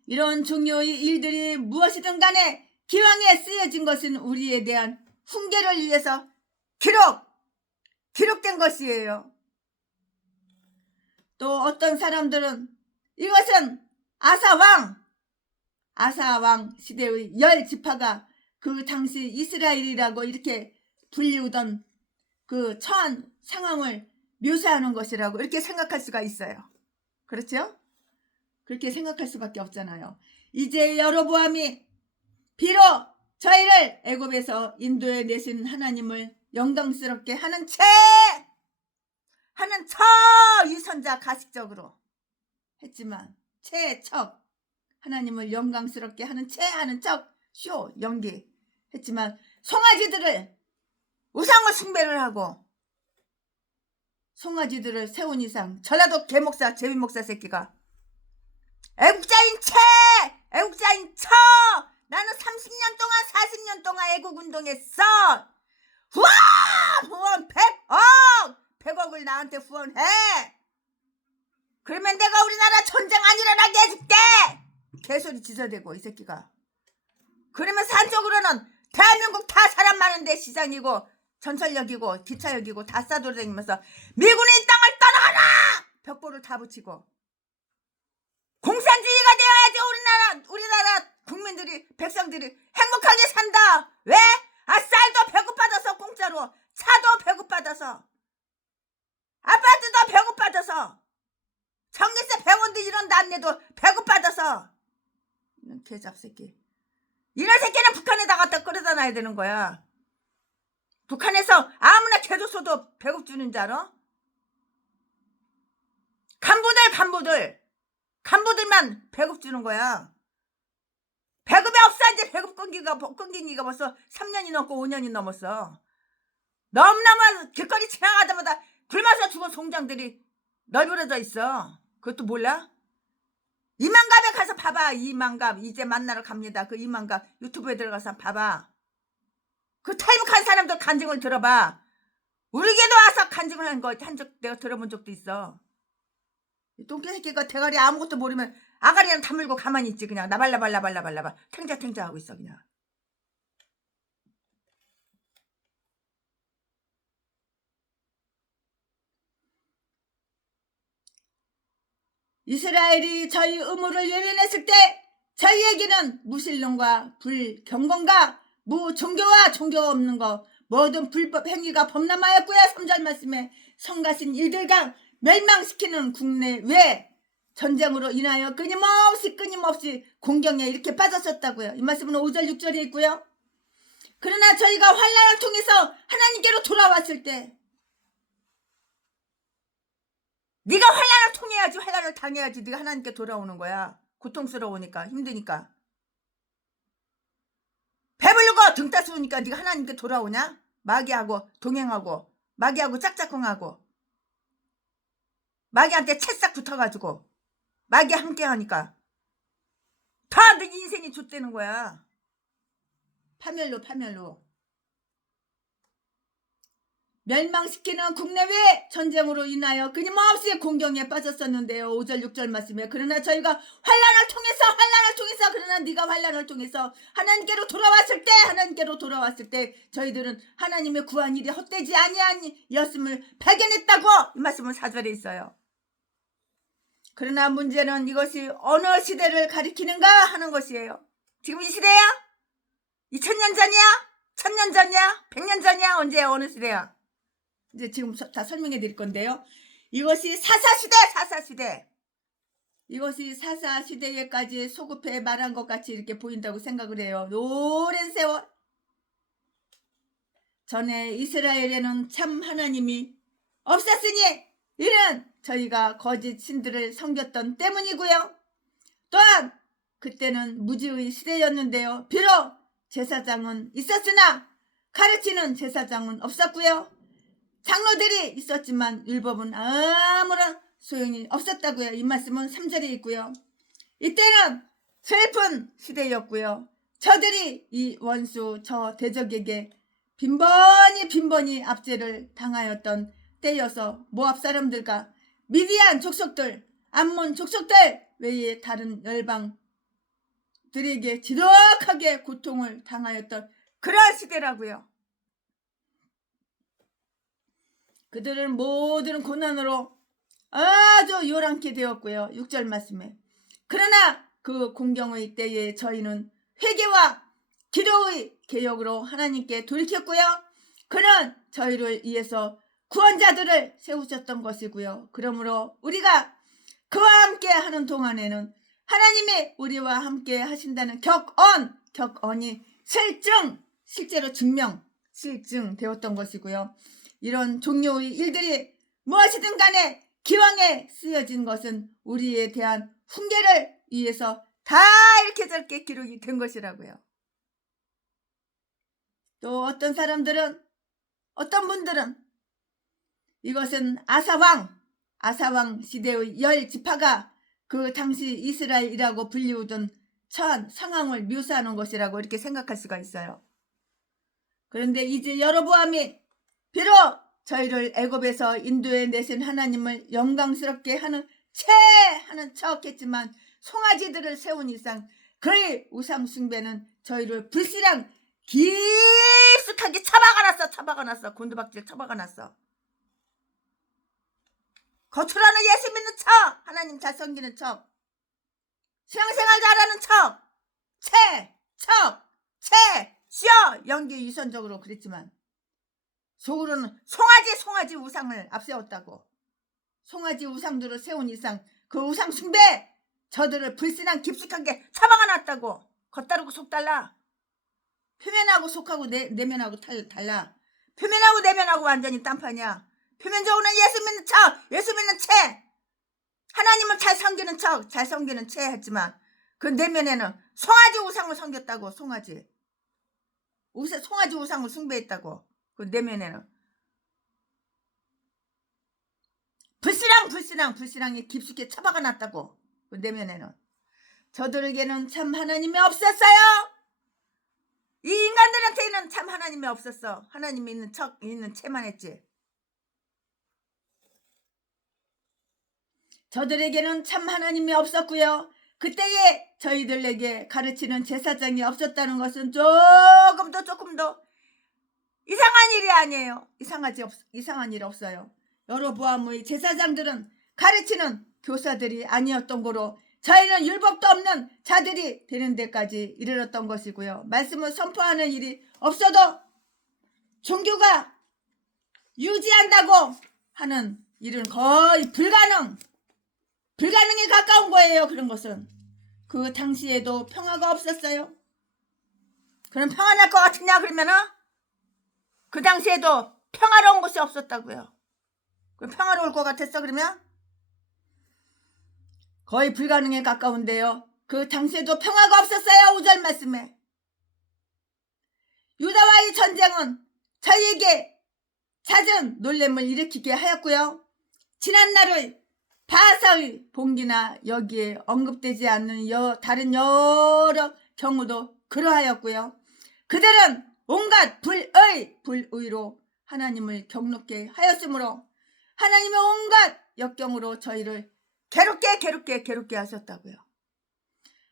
이런 중요한 일들이 무엇이든 간에 기왕에 쓰여진 것은 우리에 대한 훈계를 위해서 기록된 것이에요. 또 어떤 사람들은 이것은 아사왕 시대의 10지파가 그 당시 이스라엘이라고 이렇게 불리우던 그 처한 상황을 묘사하는 것이라고 이렇게 생각할 수가 있어요. 그렇죠? 그렇게 생각할 수밖에 없잖아요. 이제 여로보암이 비록 저희를 애굽에서 인도해 내신 하나님을 영광스럽게 하는 척 유선자 가식적으로 했지만 하나님을 영광스럽게 하는 척 연기 했지만 송아지들을 우상을 숭배를 하고 송아지들을 세운 이상 전라도 개목사 제비목사 새끼가 애국자인 척 나는 30년 동안 40년 동안 애국운동했어. 후원 100억을 나한테 후원해. 그러면 내가 우리나라 전쟁 안 일어나게 해줄게. 개소리 지저대고 이 새끼가. 그러면서 한쪽으로는 대한민국 다 사람 많은데 시장이고 전철역이고 기차역이고 다 싸돌아다니면서 미군의 땅을 떠나가라 벽보를 다 붙이고 공산주의가 되어야지 우리나라 국민들이 백성들이 행복하게 산다. 왜? 쌀도 배고파져서 공짜로, 차도 배고파져서, 아파트도 배고파져서, 전기세 100원도 이런 남네도 배고파져서. 이런 개잡새끼. 이런 새끼는 북한에다 갖다 끌어다 놔야 되는 거야. 북한에서 아무나 개줬어도 배급 주는 줄 알아? 간부들만 배급 주는 거야. 배급이 없어. 이제 배급 끊긴 지가 벌써 3년이 넘고 5년이 넘었어. 너무너무 길거리 지나가자마자 굶어서 죽은 송장들이 널브러져 있어. 그것도 몰라? 이만갑에 가서 봐봐. 이만갑 이제 만나러 갑니다. 그 이만갑 유튜브에 들어가서 봐봐. 그 탈북한 사람들 간증을 들어봐. 우리에게도 와서 간증을 한 적 내가 들어본 적도 있어. 똥개 새끼가 대가리 아무것도 모르면 아가리랑 다물고 가만히 있지. 그냥 나발나발 탱자탱자 하고 있어 그냥. 이스라엘이 저희 의무를 외면했을 때 저희에게는 무신론과 불경건과 무종교와 종교가 없는 거 모든 불법 행위가 범람하였고요. 3절 말씀에 성가신 이들과 멸망시키는 국내외 전쟁으로 인하여 끊임없이 공경에 이렇게 빠졌었다고요. 이 말씀은 5절 6절에 있고요. 그러나 저희가 환난을 통해서 하나님께로 돌아왔을 때 네가 환난을 통해야지, 환난을 당해야지 네가 하나님께 돌아오는 거야. 고통스러우니까, 힘드니까. 배부르고 등 따스우니까 네가 하나님께 돌아오냐? 마귀하고 동행하고, 마귀하고 짝짝꿍하고, 마귀한테 채싹 붙어가지고, 마귀 함께 하니까 다 네 인생이 좆되는 거야. 파멸로. 멸망시키는 국내외 전쟁으로 인하여 끊임없이 공경에 빠졌었는데요. 5절 6절 말씀에 그러나 저희가 환난을 통해서 그러나 네가 환난을 통해서 하나님께로 돌아왔을 때 저희들은 하나님의 구한 일이 헛되지 아니하였음을 발견했다고 이 말씀은 4절에 있어요. 그러나 문제는 이것이 어느 시대를 가리키는가 하는 것이에요. 지금 이 시대야? 2000년 전이야? 1000년 전이야? 100년 전이야? 언제 어느 시대야? 이제 지금 다 설명해 드릴 건데요. 이것이 사사시대. 이것이 사사시대에까지 소급해 말한 것 같이 이렇게 보인다고 생각을 해요. 오랜 세월 전에 이스라엘에는 참 하나님이 없었으니 이는 저희가 거짓 신들을 섬겼던 때문이고요. 또한 그때는 무지의 시대였는데요. 비록 제사장은 있었으나 가르치는 제사장은 없었고요. 장로들이 있었지만 율법은 아무런 소용이 없었다고요. 이 말씀은 3절에 있고요. 이때는 슬픈 시대였고요. 저들이 이 원수 저 대적에게 빈번히 압제를 당하였던 때여서 모압 사람들과 미디안 족속들, 암몬 족속들 외에 다른 열방들에게 지독하게 고통을 당하였던 그런 시대라고요. 그들은 모든 고난으로 아주 요란케 되었고요. 6절 말씀에 그러나 그 공경의 때에 저희는 회개와 기도의 개혁으로 하나님께 돌이켰고요. 그는 저희를 위해서 구원자들을 세우셨던 것이고요. 그러므로 우리가 그와 함께 하는 동안에는 하나님이 우리와 함께 하신다는 격언이 실제로 실증되었던 것이고요. 이런 종류의 일들이 무엇이든 간에 기왕에 쓰여진 것은 우리에 대한 훈계를 위해서 다 이렇게 저렇게 기록이 된 것이라고요. 또 어떤 분들은 이것은 아사왕 시대의 10지파가 그 당시 이스라엘이라고 불리우던 처한 상황을 묘사하는 것이라고 이렇게 생각할 수가 있어요. 그런데 이제 여로보암이 비록 저희를 애굽에서 인도해 내신 하나님을 영광스럽게 하는 척했지만 송아지들을 세운 이상 그의 우상 숭배는 저희를 불씨랑 깊숙하게 처박아놨어. 곤두박질 처박아놨어. 겉으로는 예수 믿는 척, 하나님 잘 섬기는 척, 신앙생활 잘하는 척, 연기 유선적으로 그랬지만 속으로는 송아지 우상을 앞세웠다고. 송아지 우상들을 세운 이상 그 우상 숭배 저들을 불신한 깊숙하게 처박아놨다고. 겉다르고 속 달라. 표면하고 속하고 내면하고 달라. 표면하고 내면하고 완전히 딴판이야. 표면적으로는 예수 믿는 채, 하나님을 잘 섬기는 채 했지만 그 내면에는 송아지 우상을 섬겼다고. 송아지 우상을 숭배했다고. 그 내면에는 불신앙이 깊숙이 처박아놨다고. 그 내면에는. 저들에게는 참 하나님이 없었어요. 이 인간들한테는 참 하나님이 없었어. 하나님이 있는 채만 했지. 저들에게는 참 하나님이 없었고요. 그때에 저희들에게 가르치는 제사장이 없었다는 것은 조금 더 이상한 일이 아니에요. 이상한 일 없어요. 여로보암의 제사장들은 가르치는 교사들이 아니었던 거로 저희는 율법도 없는 자들이 되는 데까지 이르렀던 것이고요. 말씀을 선포하는 일이 없어도 종교가 유지한다고 하는 일은 거의 불가능에 가까운 거예요. 그런 것은. 그 당시에도 평화가 없었어요. 그럼 평화 날 것 같으냐 그러면은 그 당시에도 평화로운 곳이 없었다고요. 그럼 평화로울 것 같았어 그러면? 거의 불가능에 가까운데요. 그 당시에도 평화가 없었어요. 5절 말씀에. 유다와의 전쟁은 저희에게 잦은 놀램을 일으키게 하였고요. 지난날의 바사의 봉기나 여기에 언급되지 않는 다른 여러 경우도 그러하였고요. 그들은 온갖 불의로 하나님을 경롭게 하였으므로 하나님의 온갖 역경으로 저희를 괴롭게 하셨다고요.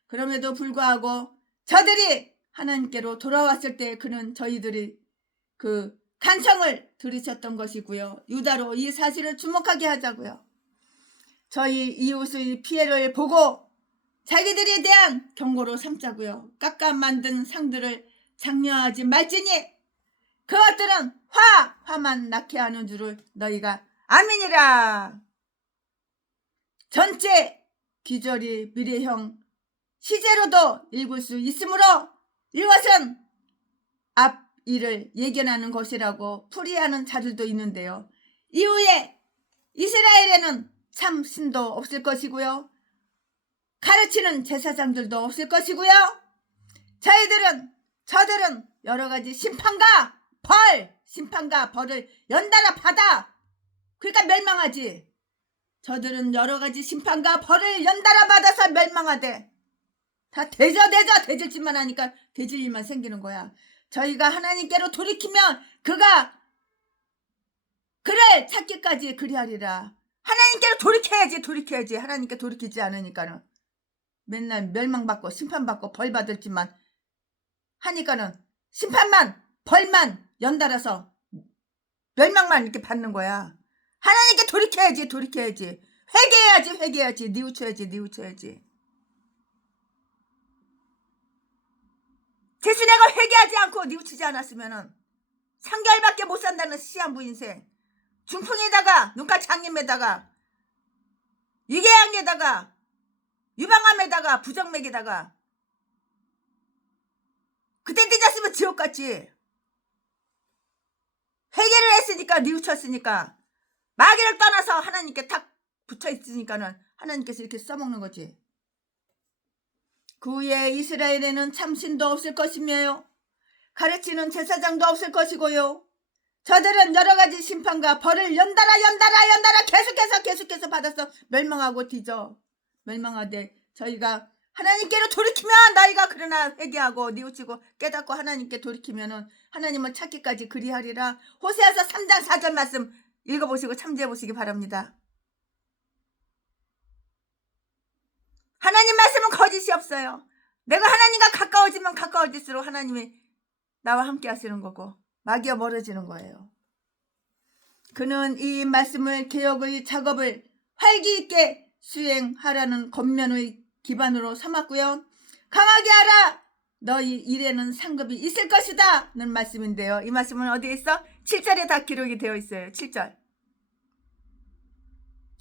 그럼에도 불구하고 저들이 하나님께로 돌아왔을 때 그는 저희들이 그 간청을 들으셨던 것이고요. 유다로 이 사실을 주목하게 하자고요. 저희 이웃의 피해를 보고 자기들에 대한 경고로 삼자고요. 깎아 만든 상들을 장려하지 말지니 그것들은 화만 낳게 하는 줄을 너희가 아멘이라. 전체 귀절이 미래형 시제로도 읽을 수 있으므로 이것은 앞 일을 예견하는 것이라고 풀이하는 자들도 있는데요. 이후에 이스라엘에는 참 신도 없을 것이고요. 가르치는 제사장들도 없을 것이고요. 저들은 여러 가지 심판과 벌을 연달아 받아. 그러니까 멸망하지. 저들은 여러 가지 심판과 벌을 연달아 받아서 멸망하되 다 대질 짓만 하니까 대질 일만 생기는 거야. 저희가 하나님께로 돌이키면 그가 그를 찾기까지 그리하리라. 하나님께로 돌이켜야지. 하나님께 돌이키지 않으니까는 맨날 멸망받고 심판받고 벌 받을지만 하니까는 심판만 벌만 연달아서 멸망만 이렇게 받는 거야. 하나님께 돌이켜야지. 회개해야지. 뉘우쳐야지. 대신 내가 회개하지 않고 뉘우치지 않았으면은 3개월밖에 못 산다는 시한부 인생. 중풍에다가 눈깔 장님에다가 위궤양에다가 유방암에다가 부정맥에다가 그때 늦었으면 지옥같이. 회개를 했으니까 뉘우쳤으니까 마귀를 떠나서 하나님께 탁 붙어있으니까는 하나님께서 이렇게 써먹는 거지. 그 후에 이스라엘에는 참신도 없을 것이며요. 가르치는 제사장도 없을 것이고요. 저들은 여러 가지 심판과 벌을 연달아 계속해서 받아서 멸망하고 멸망하되 저희가 하나님께로 돌이키면 너희가 그러나 회개하고 뉘우치고 깨닫고 하나님께 돌이키면은 하나님을 찾기까지 그리하리라. 호세아서 3장 4절 말씀 읽어보시고 참조해 보시기 바랍니다. 하나님 말씀은 거짓이 없어요. 내가 하나님과 가까워지면 가까워질수록 하나님이 나와 함께 하시는 거고 마귀와 멀어지는 거예요. 그는 이 말씀을 개혁의 작업을 활기 있게 수행하라는 겉면의 기반으로 삼았고요. 강하게 하라. 너희 일에는 상급이 있을 것이다 는 말씀인데요. 이 말씀은 어디에 있어? 7절에 다 기록이 되어 있어요. 7절.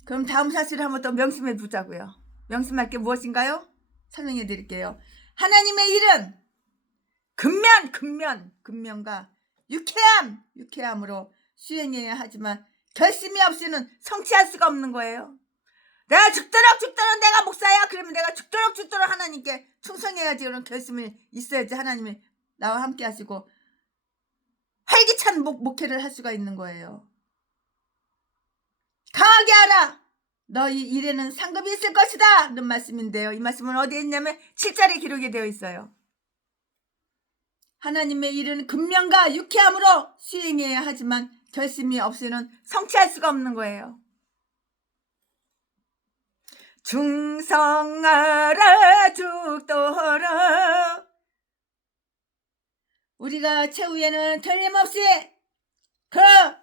그럼 다음 사실을 한번 더 명심해 보자고요. 명심할 게 무엇인가요? 설명해 드릴게요. 하나님의 일은 근면과 유쾌함으로 수행해야 하지만 결심이 없이는 성취할 수가 없는 거예요. 내가 죽도록 내가 목사야. 그러면 내가 죽도록 하나님께 충성해야지. 그런 결심이 있어야지 하나님이 나와 함께 하시고 활기찬 목회를 할 수가 있는 거예요. 강하게 하라. 너희 일에는 상급이 있을 것이다 는 말씀인데요. 이 말씀은 어디에 있냐면 7절에 기록이 되어 있어요. 하나님의 일은 근면과 유쾌함으로 수행해야 하지만 결심이 없이는 성취할 수가 없는 거예요. 충성하라 죽도록. 우리가 최후에는 틀림없이 그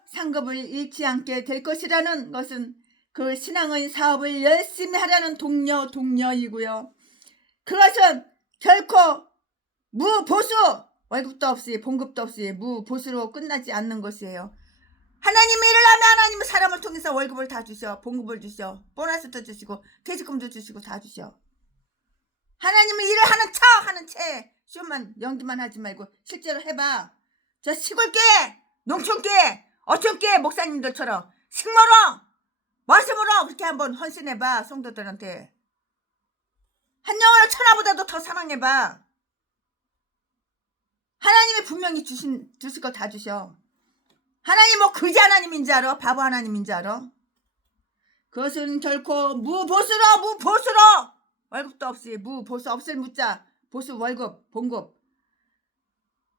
상급을 잃지 않게 될 것이라는 것은 그 신앙의 사업을 열심히 하라는 동료이고요. 그것은 결코 무보수, 월급도 없이 봉급도 없이 무보수로 끝나지 않는 것이에요. 하나님의 일을 하면 하나님은 사람을 통해서 월급을 다 주셔. 봉급을 주셔. 보너스도 주시고 퇴직금도 주시고 다 주셔. 하나님의 일을 하는 채 쇼만 연기만 하지 말고 실제로 해봐. 저 시골교회, 농촌교회, 어촌교회 목사님들처럼 식모로 말씀으로 그렇게 한번 헌신해봐. 성도들한테 한 영혼을 천하보다도 더 사랑해봐. 하나님이 분명히 주실 거 다 주셔. 하나님 뭐 그지 하나님인지 알아? 바보 하나님인지 알아? 그것은 결코 무보수로 월급도 없이 무보수 없을 무자 보수 월급 봉급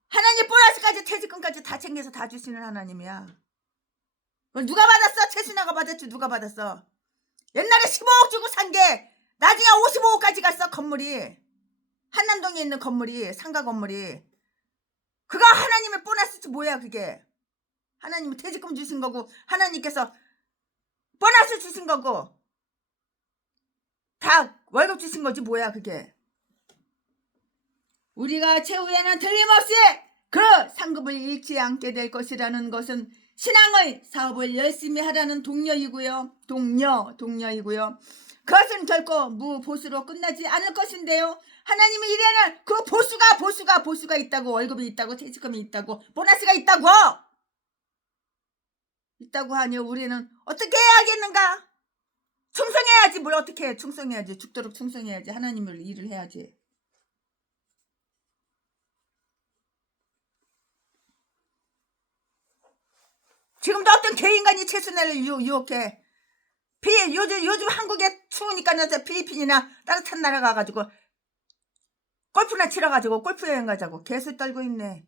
하나님 보너스까지 퇴직금까지 다 챙겨서 다 주시는 하나님이야. 누가 받았어? 최순아가 받았지. 누가 받았어? 옛날에 15억 주고 산 게 나중에 55억까지 갔어. 건물이 한남동에 있는 건물이 상가 건물이 그거 하나님의 보너스지 뭐야 그게. 하나님이 퇴직금 주신 거고 하나님께서 보너스 주신 거고 다 월급 주신 거지 뭐야 그게. 우리가 최후에는 틀림없이 그 상급을 잃지 않게 될 것이라는 것은 신앙의 사업을 열심히 하라는 동료이고요. 그것은 결코 무보수로 끝나지 않을 것인데요. 하나님의 일에는 그 보수가 있다고. 월급이 있다고. 퇴직금이 있다고. 보너스가 있다고 하니 우리는 어떻게 해야겠는가? 충성해야지. 뭘 어떻게 해. 충성해야지. 죽도록 충성해야지. 하나님을 일을 해야지. 지금도 어떤 개인간이 최순애를 유혹해. 요즘 한국에 추우니까 필리핀이나 따뜻한 나라 가가지고 골프나 치러가지고 골프 여행 가자고 개수 떨고 있네.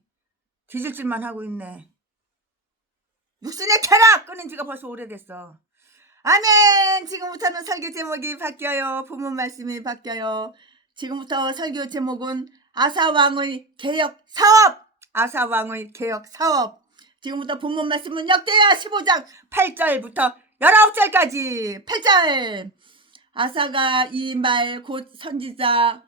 뒤질질만 하고 있네. 육순의 쾌락 끊은 지가 벌써 오래됐어. 아멘. 지금부터는 설교 제목이 바뀌어요. 부문 말씀이 바뀌어요. 지금부터 설교 제목은 아사왕의 개혁 사업. 지금부터 본문 말씀은 역대하 15장 8절부터 19절까지. 8절. 아사가 이 말 곧 선지자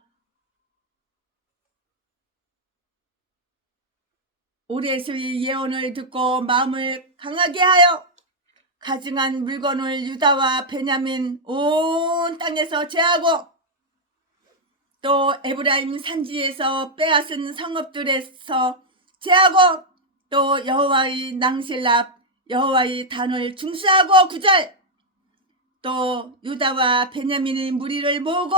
오레스의 예언을 듣고 마음을 강하게 하여 가증한 물건을 유다와 베냐민 온 땅에서 제하고 또 에브라임 산지에서 빼앗은 성읍들에서 제하고 또 여호와의 낭실납 여호와의 단을 중수하고 9절 또 유다와 베냐민의 무리를 모으고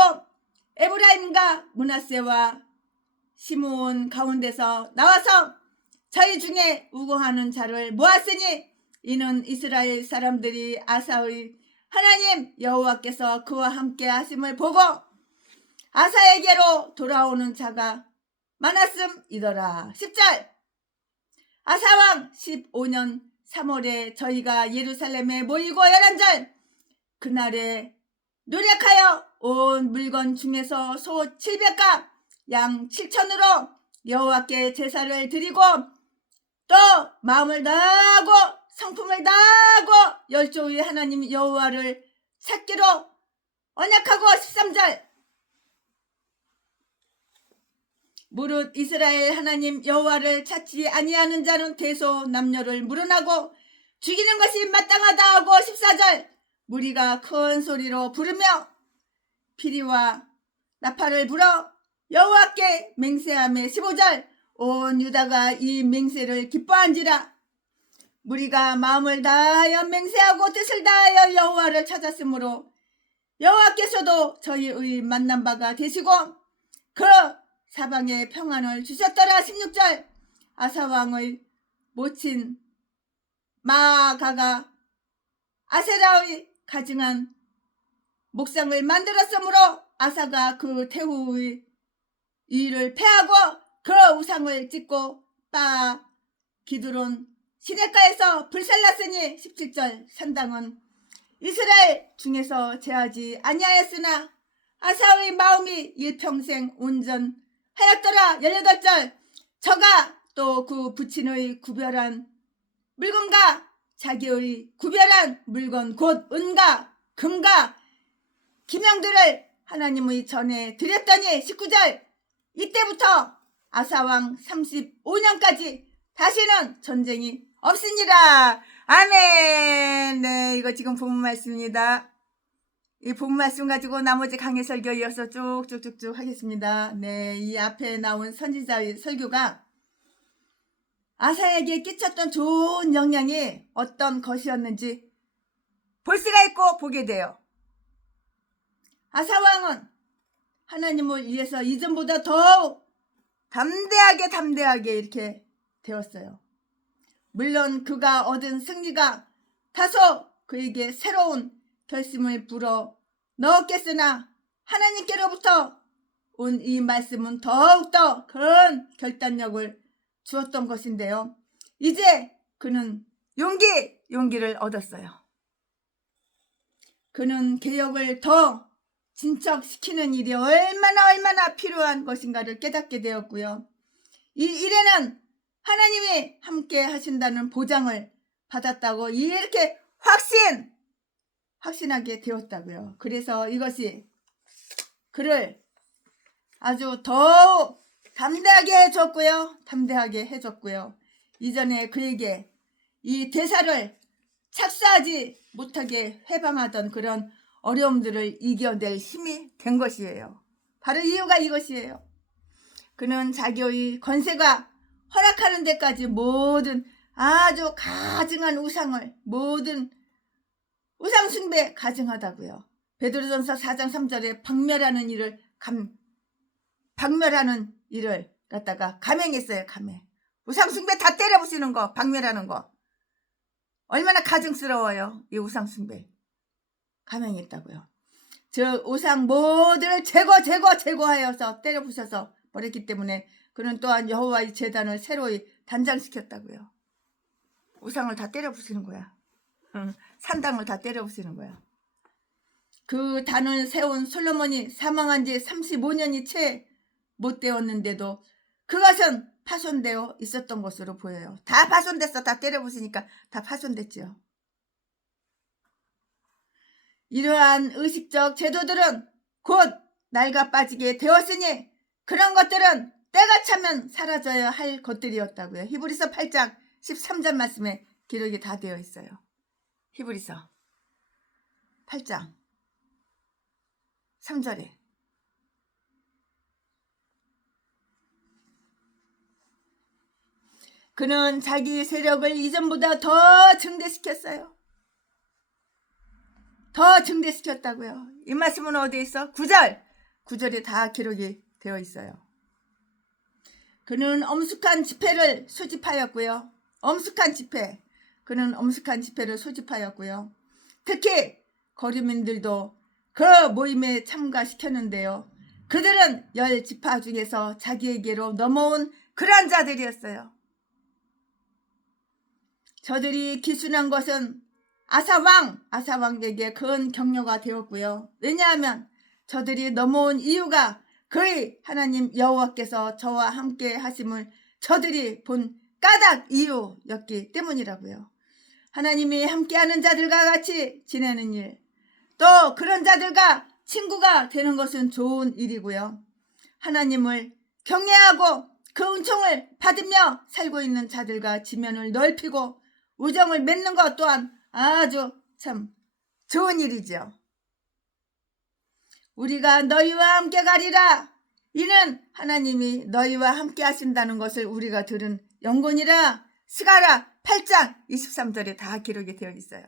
에브라임과 므낫세와 시므온 가운데서 나와서 저희 중에 우고하는 자를 모았으니 이는 이스라엘 사람들이 아사의 하나님 여호와께서 그와 함께 하심을 보고 아사에게로 돌아오는 자가 많았음이더라. 10절 아사왕 15년 3월에 저희가 예루살렘에 모이고 11절 그날에 노력하여 온 물건 중에서 소 700가 양 7천으로 여호와께 제사를 드리고 또 마음을 다하고 성품을 다하고 열조의 하나님 여호와를 찾기로 언약하고 13절 무릇 이스라엘 하나님 여호와를 찾지 아니하는 자는 대소 남녀를 물어나고 죽이는 것이 마땅하다 하고 14절 무리가 큰 소리로 부르며 피리와 나팔을 불어 여호와께 맹세하며 15절 온 유다가 이 맹세를 기뻐한지라. 무리가 마음을 다하여 맹세하고 뜻을 다하여 여호와를 찾았으므로 여호와께서도 저희의 만난 바가 되시고 그 사방에 평안을 주셨더라. 16절 아사왕의 모친 마아가가 아세라의 가증한 목상을 만들었으므로 아사가 그 태후의 일을 패하고 그 우상을 찍고 바 기드론 시내가에서 불살랐으니 17절 산당은 이스라엘 중에서 제하지 아니하였으나 아사의 마음이 일평생 온전하였더라. 18절 저가 또 그 부친의 구별한 물건과 자기의 구별한 물건 곧 은과 금과 기명들을 하나님의 전에 드렸더니 19절 이때부터 아사왕 35년까지 다시는 전쟁이 없으니라. 아멘. 네, 이거 지금 본문 말씀입니다. 이 본문 말씀 가지고 나머지 강해 설교 이어서 쭉쭉쭉쭉 하겠습니다. 네, 이 앞에 나온 선지자의 설교가 아사에게 끼쳤던 좋은 영향이 어떤 것이었는지 볼 수가 있고 보게 돼요. 아사왕은 하나님을 위해서 이전보다 더욱 담대하게 이렇게 되었어요. 물론 그가 얻은 승리가 다소 그에게 새로운 결심을 불어 넣었겠으나 하나님께로부터 온 이 말씀은 더욱더 큰 결단력을 주었던 것인데요. 이제 그는 용기를 얻었어요. 그는 개혁을 더 진척시키는 일이 얼마나 필요한 것인가를 깨닫게 되었고요. 이 일에는 하나님이 함께 하신다는 보장을 받았다고 이렇게 확신하게 되었다고요. 그래서 이것이 그를 아주 더욱 담대하게 해줬고요. 이전에 그에게 이 대사를 착수하지 못하게 해방하던 그런 어려움들을 이겨낼 힘이 된 것이에요. 바로 이유가 이것이에요. 그는 자기의 권세가 허락하는 데까지 모든 아주 가증한 모든 우상 숭배 가증하다고요. 베드로전서 4장 3절에 박멸하는 일을 갖다가 감행했어요. 감행. 우상 숭배 다 때려 부수는 거, 박멸하는 거. 얼마나 가증스러워요. 이 우상 숭배. 감행했다고요. 저 우상 모두를 제거하여서 때려 부셔서 버렸기 때문에 그는 또한 여호와의 제단을 새로이 단장시켰다고요. 우상을 다 때려 부수는 거야. 산당을 다 때려 부수는 거야. 그 단을 세운 솔로몬이 사망한 지 35년이 채 못 되었는데도 그것은 파손되어 있었던 것으로 보여요. 다 파손됐어. 다 때려 부수니까 다 파손됐죠. 이러한 의식적 제도들은 곧 낡아 빠지게 되었으니 그런 것들은 때가 차면 사라져야 할 것들이었다고요. 히브리서 8장 13절 말씀에 기록이 다 되어 있어요. 히브리서 8장 3절에 그는 자기 세력을 이전보다 더 증대시켰어요. 더 증대시켰다고요. 이 말씀은 어디에 있어? 9절에 다 기록이 되어 있어요. 그는 엄숙한 지폐를 수집하였고요. 그는 엄숙한 지폐를 수집하였고요. 특히 거류민들도 그 모임에 참가시켰는데요. 그들은 10지파 중에서 자기에게로 넘어온 그러한 자들이었어요. 저들이 기순한 것은 아사왕에게 큰 격려가 되었고요. 왜냐하면 저들이 넘어온 이유가 그의 하나님 여호와께서 저와 함께 하심을 저들이 본 까닭 이유였기 때문이라고요. 하나님이 함께하는 자들과 같이 지내는 일, 또 그런 자들과 친구가 되는 것은 좋은 일이고요. 하나님을 경외하고 그 은총을 받으며 살고 있는 자들과 지면을 넓히고 우정을 맺는 것 또한 아주 참 좋은 일이죠. 우리가 너희와 함께 가리라. 이는 하나님이 너희와 함께 하신다는 것을 우리가 들은 영권이라. 스가랴 8장 23절에 다 기록이 되어 있어요.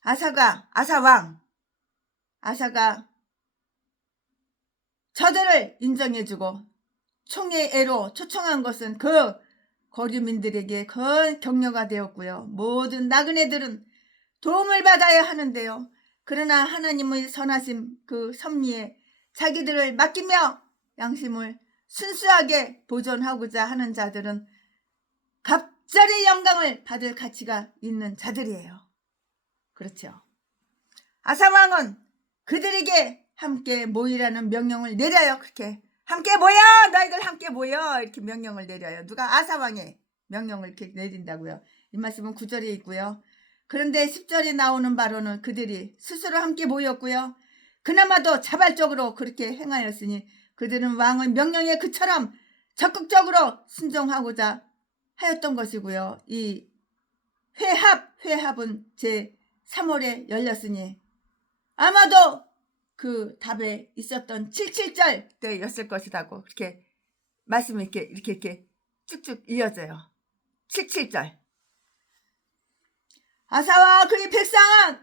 아사가 저들을 인정해주고 총회애로 초청한 것은 그 거류민들에게 큰 격려가 되었고요. 모든 나그네들은 도움을 받아야 하는데요. 그러나 하나님의 선하심 그 섭리에 자기들을 맡기며 양심을 순수하게 보존하고자 하는 자들은 갑절의 영광을 받을 가치가 있는 자들이에요. 그렇죠. 아사왕은 그들에게 함께 모이라는 명령을 내려요. 그렇게 함께 모여, 너희들 함께 모여, 이렇게 명령을 내려요. 누가? 아사왕의 명령을 이렇게 내린다고요. 이 말씀은 9절에 있고요. 그런데 10절에 나오는 바로는 그들이 스스로 함께 모였고요. 그나마도 자발적으로 그렇게 행하였으니 그들은 왕의 명령에 그처럼 적극적으로 순종하고자 하였던 것이고요. 이 회합은 제 3월에 열렸으니 아마도 그 답에 있었던 77절 때였을 것이라고 그렇게 말씀이 이렇게 쭉쭉 이어져요. 77절. 아사와 그의 백성은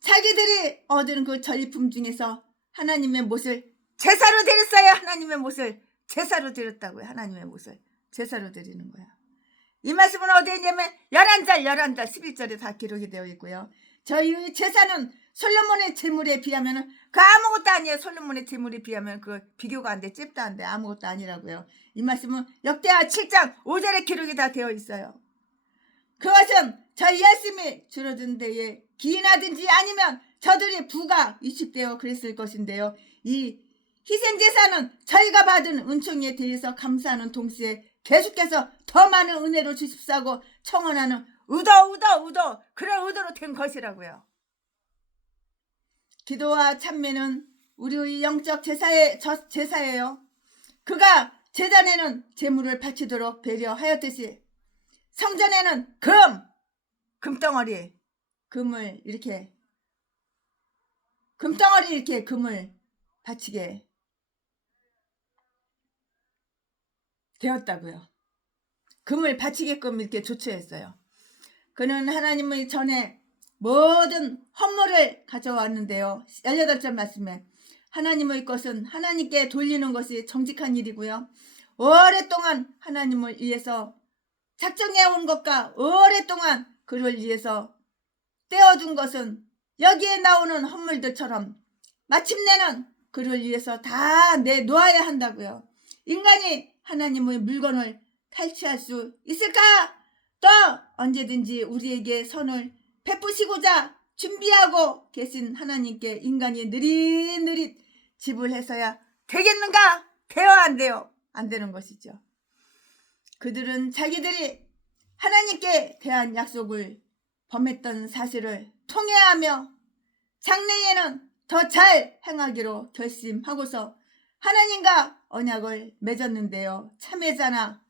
자기들이 얻은 그 전리품 중에서 하나님의 못을 제사로 드렸어요. 하나님의 못을 제사로 드렸다고요. 하나님의 못을 제사로 드리는 거야. 이 말씀은 어디에 있냐면 11절 11절에 다 기록이 되어 있고요. 저희 제사는 솔로몬의 제물에 비하면 그 아무것도 아니에요. 솔로몬의 제물에 비하면 그 비교가 안 돼. 찝도 안 돼. 아무것도 아니라고요. 이 말씀은 역대하 7장 5절에 기록이 다 되어 있어요. 그것은 저희 열심히 줄어든 데에 기인하든지 아니면 저들이 부가 이식되어 그랬을 것인데요. 이 희생제사는 저희가 받은 은총에 대해서 감사하는 동시에 계속해서 더 많은 은혜로 주십사고 청원하는 의도 그런 의도로 된 것이라고요. 기도와 참매는 우리의 영적 제사예요. 그가 제단에는 제물을 바치도록 배려하였듯이 성전에는 금덩어리 이렇게 금을 바치게 되었다고요. 금을 바치게끔 이렇게 조처했어요. 그는 하나님의 전에 모든 헌물을 가져왔는데요. 18절 말씀에 하나님의 것은 하나님께 돌리는 것이 정직한 일이고요. 오랫동안 하나님을 위해서 작정해온 것과 오랫동안 그를 위해서 떼어둔 것은 여기에 나오는 헌물들처럼 마침내는 그를 위해서 다 내놓아야 한다고요. 인간이 하나님의 물건을 탈취할 수 있을까? 또 언제든지 우리에게 선을 베푸시고자 준비하고 계신 하나님께 인간이 느릿느릿 지불해서야 되겠는가? 돼요, 안 돼요? 안 되는 것이죠. 그들은 자기들이 하나님께 대한 약속을 범했던 사실을 통회하며 장래에는 더 잘 행하기로 결심하고서 하나님과 언약을 맺었는데요. 참회자나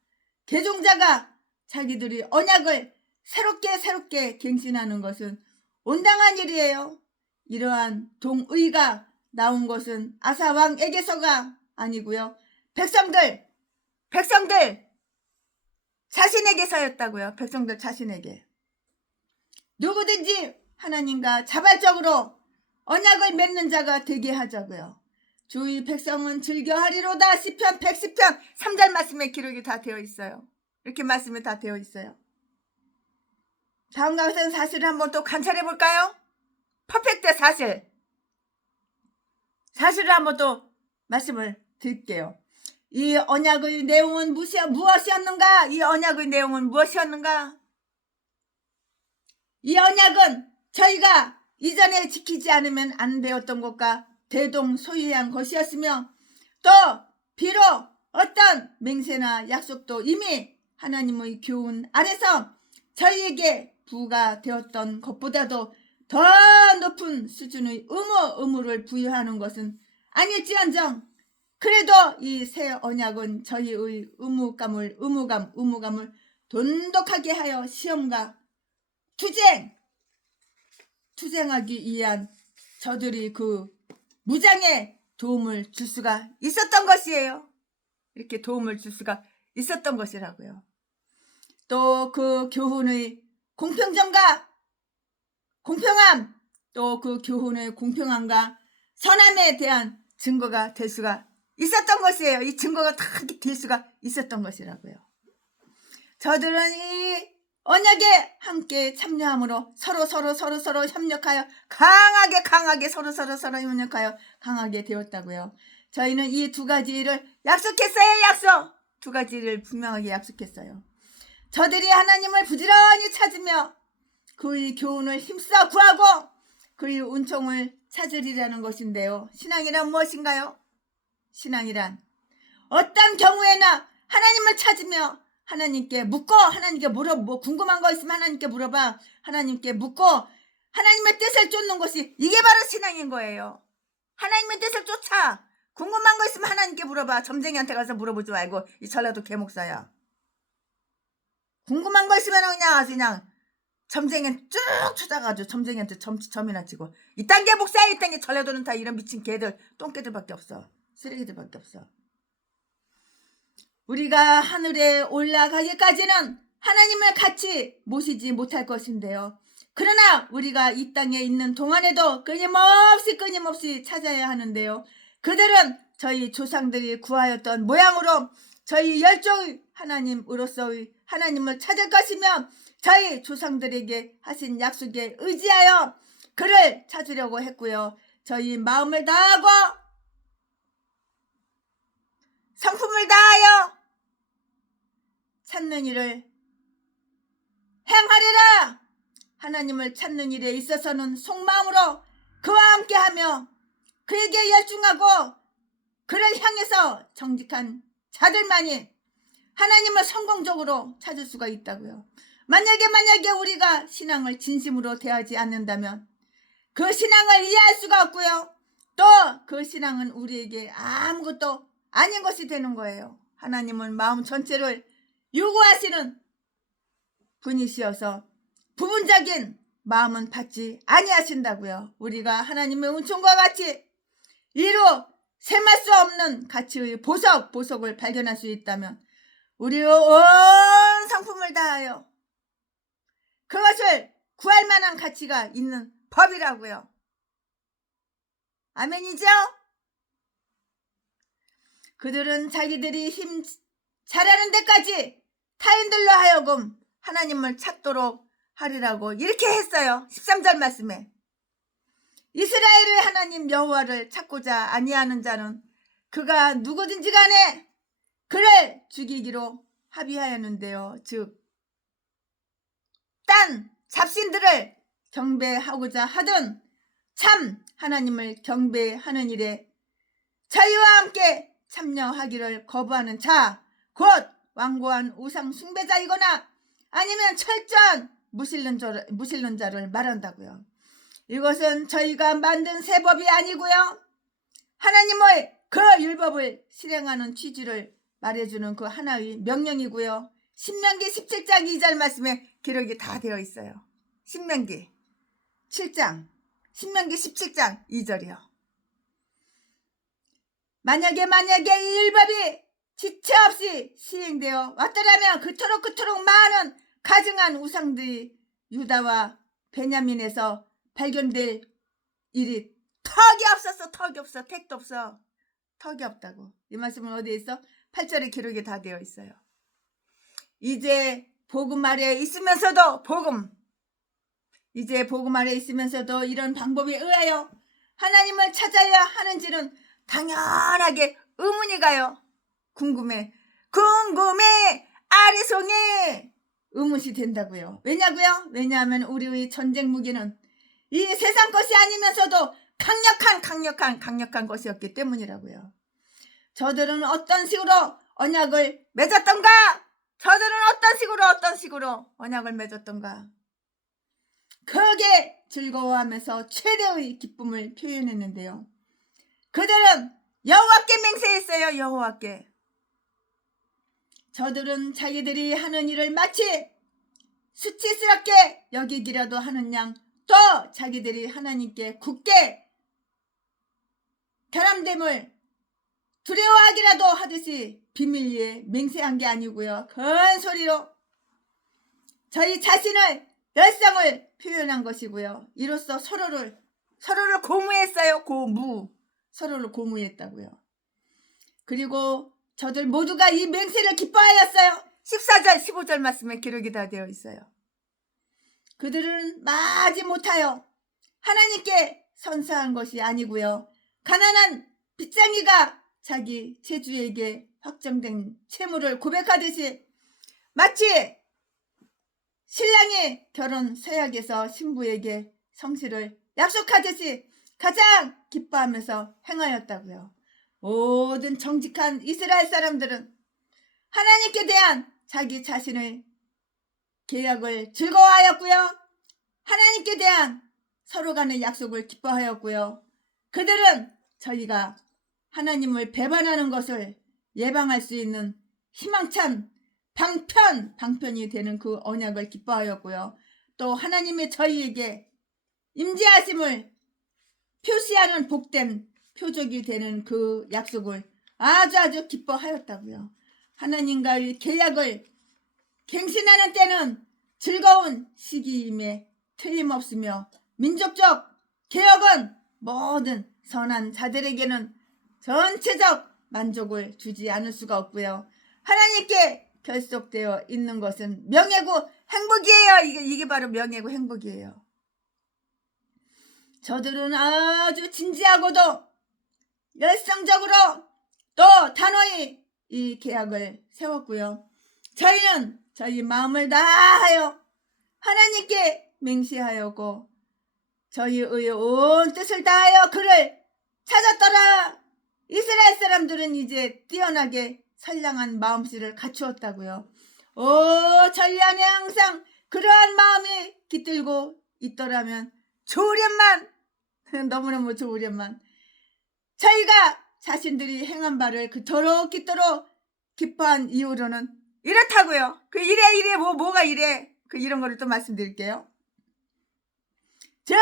개종자가 자기들이 언약을 새롭게 갱신하는 것은 온당한 일이에요. 이러한 동의가 나온 것은 아사 왕에게서가 아니고요. 백성들 자신에게서였다고요. 백성들 자신에게. 누구든지 하나님과 자발적으로 언약을 맺는 자가 되게 하자고요. 주의 백성은 즐겨하리로다. 시편 110편 3절 말씀에 기록이 다 되어 있어요. 이렇게 말씀이 다 되어 있어요. 다음과 같은 사실을 한번 또 관찰해 볼까요? 퍼펙트 사실을 한번 또 말씀을 드릴게요. 이 언약의 내용은 무엇이었는가? 이 언약의 내용은 무엇이었는가? 이 언약은 저희가 이전에 지키지 않으면 안 되었던 것과 대동소이한 것이었으며 또 비록 어떤 맹세나 약속도 이미 하나님의 교훈 아래서 저희에게 부가 되었던 것보다도 더 높은 수준의 의무를 부여하는 것은 아닐지언정 그래도 이 새 언약은 저희의 의무감을 돈독하게 하여 시험과 투쟁하기 위한 저들이 그 무장에 도움을 줄 수가 있었던 것이에요. 이렇게 도움을 줄 수가 있었던 것이라고요. 또 그 교훈의 공평점과 공평함, 또 그 교훈의 공평함과 선함에 대한 증거가 될 수가 있었던 것이에요. 이 증거가 다 될 수가 있었던 것이라고요. 저들은 이 언약에 함께 참여함으로 서로 협력하여 강하게 서로 협력하여 강하게 되었다고요. 저희는 이 두 가지를 약속했어요. 두 가지를 분명하게 약속했어요. 저들이 하나님을 부지런히 찾으며 그의 교훈을 힘써 구하고 그의 은총을 찾으리라는 것인데요. 신앙이란 무엇인가요? 신앙이란 어떤 경우에나 하나님을 찾으며 하나님께 묻고, 하나님께 궁금한 거 있으면 하나님께 물어봐, 하나님께 묻고 하나님의 뜻을 쫓는 것이, 이게 바로 신앙인 거예요. 하나님의 뜻을 쫓아. 궁금한 거 있으면 하나님께 물어봐. 점쟁이한테 가서 물어보지 말고. 이 전라도 개목사야. 궁금한 거 있으면 그냥 점쟁이 쭉 찾아가지고 점쟁이한테 점이나 치고. 이딴 게 목사야. 이딴 게 전라도는 다 이런 미친 개들, 똥개들밖에 없어. 쓰레기들밖에 없어. 우리가 하늘에 올라가기까지는 하나님을 같이 모시지 못할 것인데요. 그러나 우리가 이 땅에 있는 동안에도 끊임없이 찾아야 하는데요. 그들은 저희 조상들이 구하였던 모양으로 저희 열조의 하나님으로서의 하나님을 찾을 것이며 저희 조상들에게 하신 약속에 의지하여 그를 찾으려고 했고요. 저희 마음을 다하고 성품을 다하여 찾는 일을 행하리라. 하나님을 찾는 일에 있어서는 속마음으로 그와 함께하며 그에게 열중하고 그를 향해서 정직한 자들만이 하나님을 성공적으로 찾을 수가 있다고요. 만약에 우리가 신앙을 진심으로 대하지 않는다면 그 신앙을 이해할 수가 없고요. 또 그 신앙은 우리에게 아무것도 아닌 것이 되는 거예요. 하나님은 마음 전체를 요구하시는 분이시어서 부분적인 마음은 받지 아니하신다고요. 우리가 하나님의 은총과 같이 이루 셈할 수 없는 가치의 보석을 발견할 수 있다면 우리의 온 성품을 다하여 그것을 구할 만한 가치가 있는 법이라고요. 아멘이죠? 그들은 자기들이 힘 잘하는 데까지 타인들로 하여금 하나님을 찾도록 하리라고 이렇게 했어요. 13절 말씀에 이스라엘의 하나님 여호와를 찾고자 아니하는 자는 그가 누구든지 간에 그를 죽이기로 합의하였는데요. 즉 딴 잡신들을 경배하고자 하든 참 하나님을 경배하는 일에 저희와 함께 참여하기를 거부하는 자, 곧 완고한 우상 숭배자이거나 아니면 철저한 무신론자를 말한다고요. 이것은 저희가 만든 새 법이 아니고요. 하나님의 그 율법을 실행하는 취지를 말해주는 그 하나의 명령이고요. 신명기 17장 2절 말씀에 기록이 다 되어 있어요. 신명기 17장 2절이요. 만약에 이 율법이 지체 없이 시행되어 왔더라면 그토록 많은 가증한 우상들이 유다와 베냐민에서 발견될 일이 턱이 없어. 택도 없어. 턱이 없다고. 이 말씀은 어디에 있어? 8절에 기록이 다 되어 있어요. 이제 복음 아래에 있으면서도 이런 방법에 의하여 하나님을 찾아야 하는지는 당연하게 의문이 가요. 궁금해 아리송해 의문이 된다고요. 왜냐하면 우리의 전쟁 무기는 이 세상 것이 아니면서도 강력한 것이었기 때문이라고요. 저들은 어떤 식으로 언약을 맺었던가? 언약을 맺었던가? 크게 즐거워하면서 최대의 기쁨을 표현했는데요. 그들은 여호와께 맹세했어요. 여호와께. 저들은 자기들이 하는 일을 마치 수치스럽게 여기기라도 하는 양, 또 자기들이 하나님께 굳게 결함됨을 두려워하기라도 하듯이 비밀리에 맹세한 게 아니고요. 큰 소리로 저희 자신을 열성을 표현한 것이고요. 이로써 서로를 고무했어요. 서로를 고무했다고요. 그리고 저들 모두가 이 맹세를 기뻐하였어요. 14절 15절 말씀에 기록이 다 되어 있어요. 그들은 마지 못하여 하나님께 선사한 것이 아니고요. 가난한 빚쟁이가 자기 제주에게 확정된 채무를 고백하듯이 마치 신랑이 결혼 서약에서 신부에게 성실을 약속하듯이 가장 기뻐하면서 행하였다고요. 모든 정직한 이스라엘 사람들은 하나님께 대한 자기 자신의 계약을 즐거워하였고요. 하나님께 대한 서로 간의 약속을 기뻐하였고요. 그들은 저희가 하나님을 배반하는 것을 예방할 수 있는 희망찬 방편이 되는 그 언약을 기뻐하였고요. 또 하나님의 저희에게 임재하심을 표시하는 복된 표적이 되는 그 약속을 아주 기뻐하였다고요. 하나님과의 계약을 갱신하는 때는 즐거운 시기임에 틀림없으며 민족적 개혁은 모든 선한 자들에게는 전체적 만족을 주지 않을 수가 없고요. 하나님께 결속되어 있는 것은 명예고 행복이에요. 이게 바로 명예고 행복이에요. 저들은 아주 진지하고도 열성적으로 또 단호히 이 계약을 세웠고요. 저희는 저희 마음을 다하여 하나님께 맹세하였고 저희의 온 뜻을 다하여 그를 찾았더라. 이스라엘 사람들은 이제 뛰어나게 선량한 마음씨를 갖추었다고요. 저희 안에 항상 그러한 마음이 깃들고 있더라면 좋으련만 너무너무 좋으련만 저희가 자신들이 행한 바를 그토록 기뻐한 이유로는 이렇다고요. 그 이래 뭐가 이래 이런 거를 또 말씀드릴게요. 즉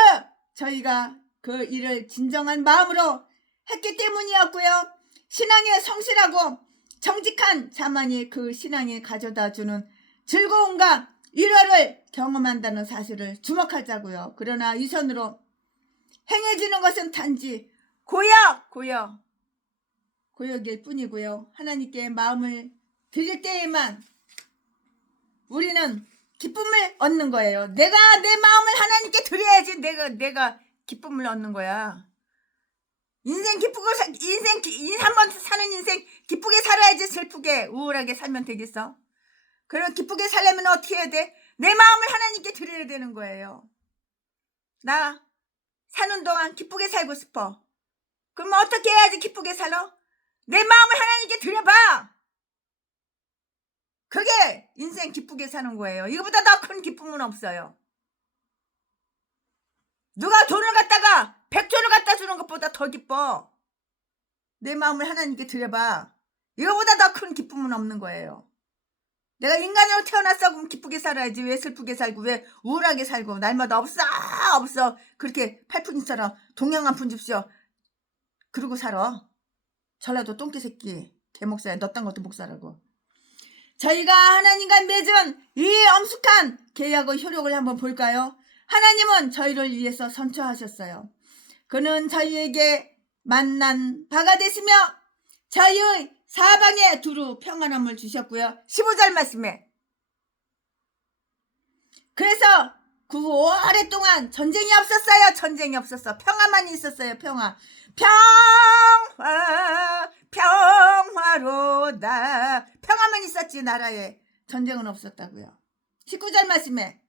저희가 그 일을 진정한 마음으로 했기 때문이었고요. 신앙에 성실하고 정직한 자만이 그 신앙에 가져다주는 즐거움과 일화를 경험한다는 사실을 주목하자고요. 그러나 이선으로 행해지는 것은 단지 고역일 뿐이고요. 하나님께 마음을 드릴 때에만 우리는 기쁨을 얻는 거예요. 내가 내 마음을 하나님께 드려야지 내가 기쁨을 얻는 거야. 인생 한번 사는 인생 기쁘게 살아야지 슬프게 우울하게 살면 되겠어? 그럼 기쁘게 살려면 어떻게 해야 돼? 내 마음을 하나님께 드려야 되는 거예요. 나 사는 동안 기쁘게 살고 싶어. 그럼 어떻게 해야지 기쁘게 살아? 내 마음을 하나님께 드려봐. 그게 인생 기쁘게 사는 거예요. 이거보다 더 큰 기쁨은 없어요. 누가 돈을 갖다가 100조를 갖다 주는 것보다 더 기뻐. 내 마음을 하나님께 드려봐. 이거보다 더 큰 기쁨은 없는 거예요. 내가 인간으로 태어났어. 그럼 기쁘게 살아야지. 왜 슬프게 살고 왜 우울하게 살고 날마다 없어. 그렇게 팔푼이처럼 동양 한 푼 줍시오. 그러고 살아. 전라도 똥개 새끼 개목사야. 너 딴 것도 목사라고. 저희가 하나님과 맺은 이 엄숙한 계약의 효력을 한번 볼까요? 하나님은 저희를 위해서 선처하셨어요. 그는 저희에게 만난 바가 되시며 저희의 사방에 두루 평안함을 주셨고요. 15절 말씀에 그래서 그 오랫동안 전쟁이 없었어요. 전쟁이 없었어. 평화만 있었어요. 평화로다. 평화만 있었지 나라에. 전쟁은 없었다고요. 19절 말씀에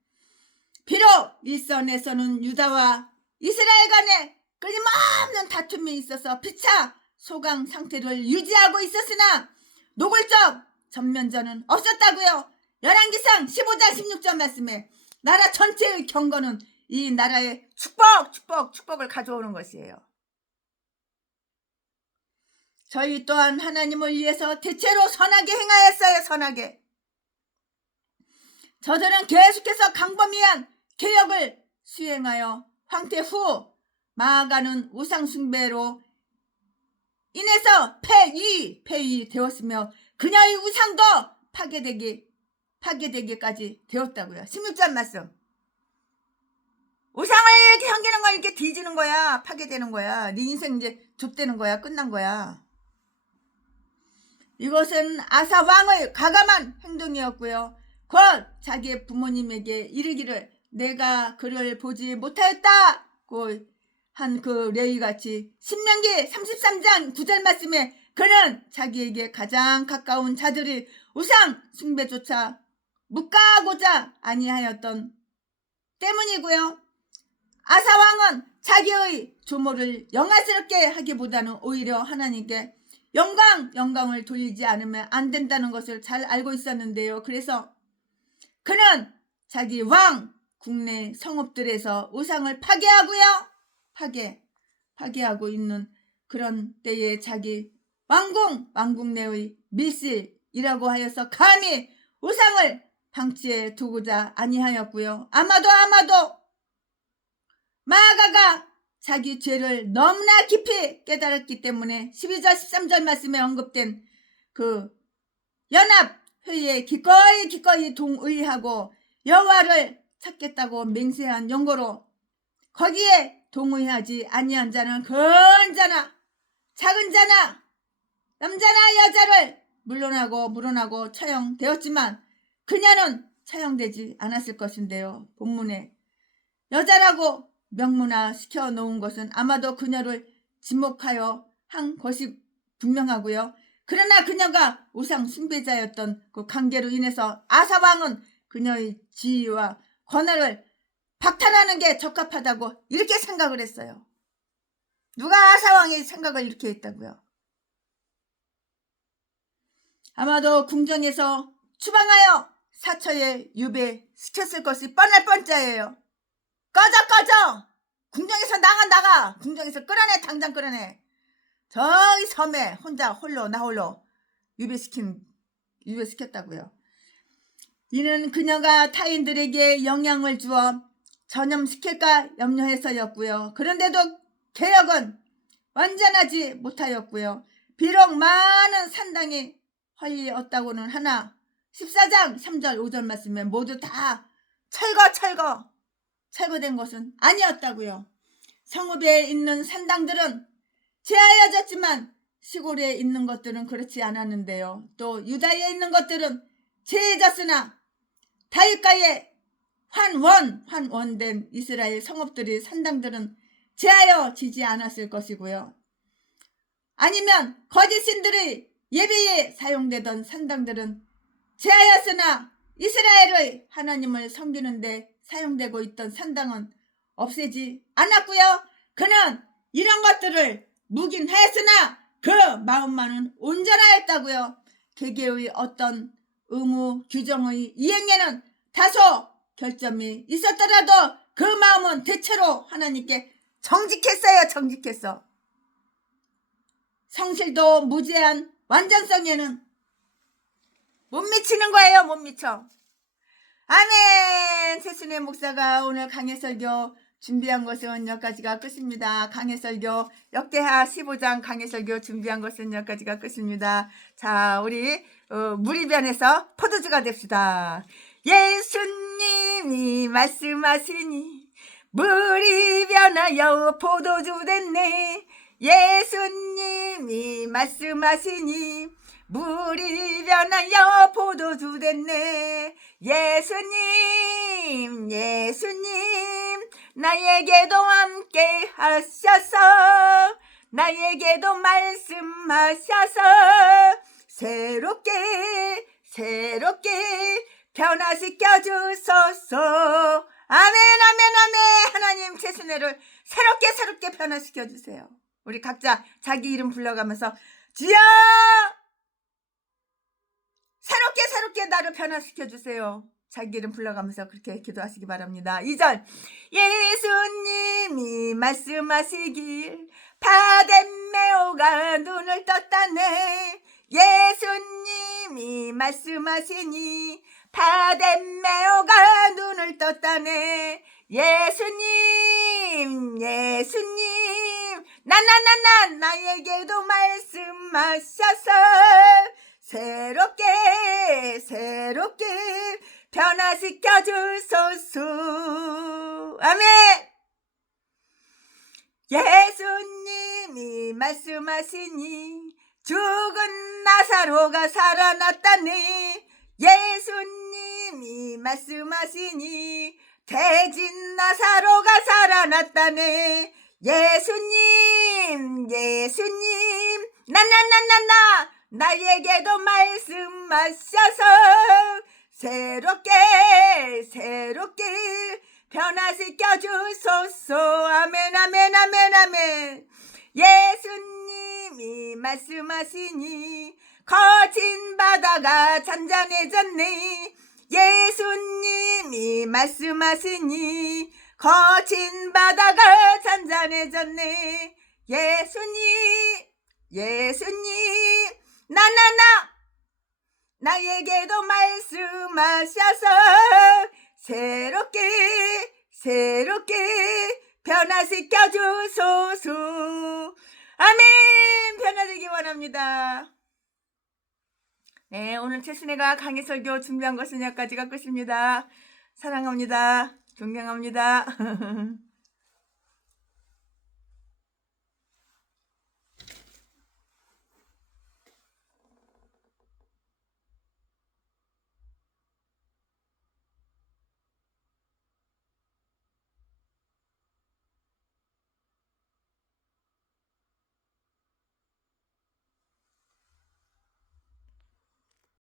비록 일선에서는 유다와 이스라엘 간에 끊임없는 다툼이 있어서 피차 소강 상태를 유지하고 있었으나 노골적 전면전은 없었다고요. 열왕기상 15장 16절 말씀에 나라 전체의 경건은 이 나라의 축복을 가져오는 것이에요. 저희 또한 하나님을 위해서 대체로 선하게 행하였어요. 선하게. 저들은 계속해서 강범위한 개혁을 수행하여 황태 후 마아가는 우상숭배로 인해서 폐위 되었으며 그녀의 우상도 파괴되기까지 되었다고요. 16절 말씀. 우상을 이렇게 섬기는 거 이렇게 뒤지는 거야. 파괴되는 거야. 네 인생 이제 좁되는 거야. 끝난 거야. 이것은 아사 왕의 과감한 행동이었고요. 곧 자기의 부모님에게 이르기를 내가 그를 보지 못하였다고 한 그 레위같이 신명기 33장 9절 말씀에 그는 자기에게 가장 가까운 자들이 우상 숭배조차 묵과하고자 아니하였던 때문이고요. 아사왕은 자기의 조모를 영화스럽게 하기보다는 오히려 하나님께 영광을 돌리지 않으면 안 된다는 것을 잘 알고 있었는데요. 그래서 그는 자기 왕 국내 성읍들에서 우상을 파괴하고 있는 그런 때에 자기 왕궁 내의 밀실이라고 하여서 감히 우상을 방치해 두고자 아니하였고요. 아마도 마아가가 자기 죄를 너무나 깊이 깨달았기 때문에 12절 13절 말씀에 언급된 그 연합회의에 기꺼이 동의하고 여호와를 찾겠다고 맹세한 연고로 거기에 동의하지 아니한 자는 큰 자나 작은 자나 남자나 여자를 물러나고 처형되었지만 그녀는 처형되지 않았을 것인데요. 본문에 여자라고 명문화 시켜 놓은 것은 아마도 그녀를 지목하여 한 것이 분명하고요. 그러나 그녀가 우상 숭배자였던 그 관계로 인해서 아사왕은 그녀의 지위와 권한을 박탈하는 게 적합하다고 이렇게 생각을 했어요. 누가 아사왕의 생각을 이렇게 했다고요? 아마도 궁정에서 추방하여 사처에 유배시켰을 것이 뻔할 뻔짜예요. 꺼져! 궁정에서 나가! 궁정에서 끌어내! 당장 끌어내! 저기 섬에 나 홀로 유배시켰다고요. 이는 그녀가 타인들에게 영향을 주어 전염시킬까 염려해서였고요. 그런데도 개혁은 완전하지 못하였고요. 비록 많은 산당이 헐리었다고는 하나 14장 3절 5절 말씀에 모두 다 철거된 것은 아니었다고요. 성읍에 있는 산당들은 제하여졌지만 시골에 있는 것들은 그렇지 않았는데요. 또 유다에 있는 것들은 제해졌으나 다윗가에 환원된 이스라엘 성읍들의 산당들은 제하여지지 않았을 것이고요. 아니면 거짓 신들의 예배에 사용되던 산당들은 제하였으나 이스라엘의 하나님을 섬기는 데 사용되고 있던 산당은 없애지 않았고요. 그는 이런 것들을 묵인하였으나 그 마음만은 온전하였다고요. 개개의 어떤 의무 규정의 이행에는 다소 결점이 있었더라도 그 마음은 대체로 하나님께 정직했어. 성실도 무제한 완전성에는 못 미치는 거예요. 못 미쳐. 아멘. 최순애 목사가 오늘 강해설교 준비한 것은 여기까지가 끝입니다. 강해설교 역대하 15장 강해설교 준비한 것은 여기까지가 끝입니다. 자, 우리 무리변에서 포도주가 됩시다. 예수님이 말씀하시니 물이 변하여 포도주 됐네. 예수님이 말씀하시니 물이 변하여 포도주 됐네. 예수님 나에게도 함께 하셔서 나에게도 말씀하셔서 새롭게 변화시켜 주소서. 아멘. 하나님 최순애를 새롭게 변화시켜 주세요. 우리 각자 자기 이름 불러가면서 주여 새롭게 나를 변화시켜 주세요. 자기 이름 불러가면서 그렇게 기도하시기 바랍니다. 2절 예수님이 말씀하시길 받은 바데메오가 눈을 떴다네. 예수님이 말씀하시니 바데메오가 눈을 떴다네. 예수님 나에게도 말씀하셔서 새롭게 변화시켜 주소서. 아멘. 예수님이 말씀하시니 죽은 나사로가 살아났다네. 예수님이 말씀하시니 돼진 나사로가 살아났다네. 예수님 나에게도 말씀하셔서 새롭게 변화시켜 주소서. 아멘. 예수님이 말씀하시니 거친 바다가 잔잔해졌네. 예수님이 말씀하시니 거친 바다가 잔잔해졌네. 예수님 나에게도 말씀하셔서 새롭게 변화시켜 주소서. 아멘. 변화되기 원합니다. 네, 오늘 최순애가 강해설교 준비한 것은 여기까지가 끝입니다. 사랑합니다. 존경합니다.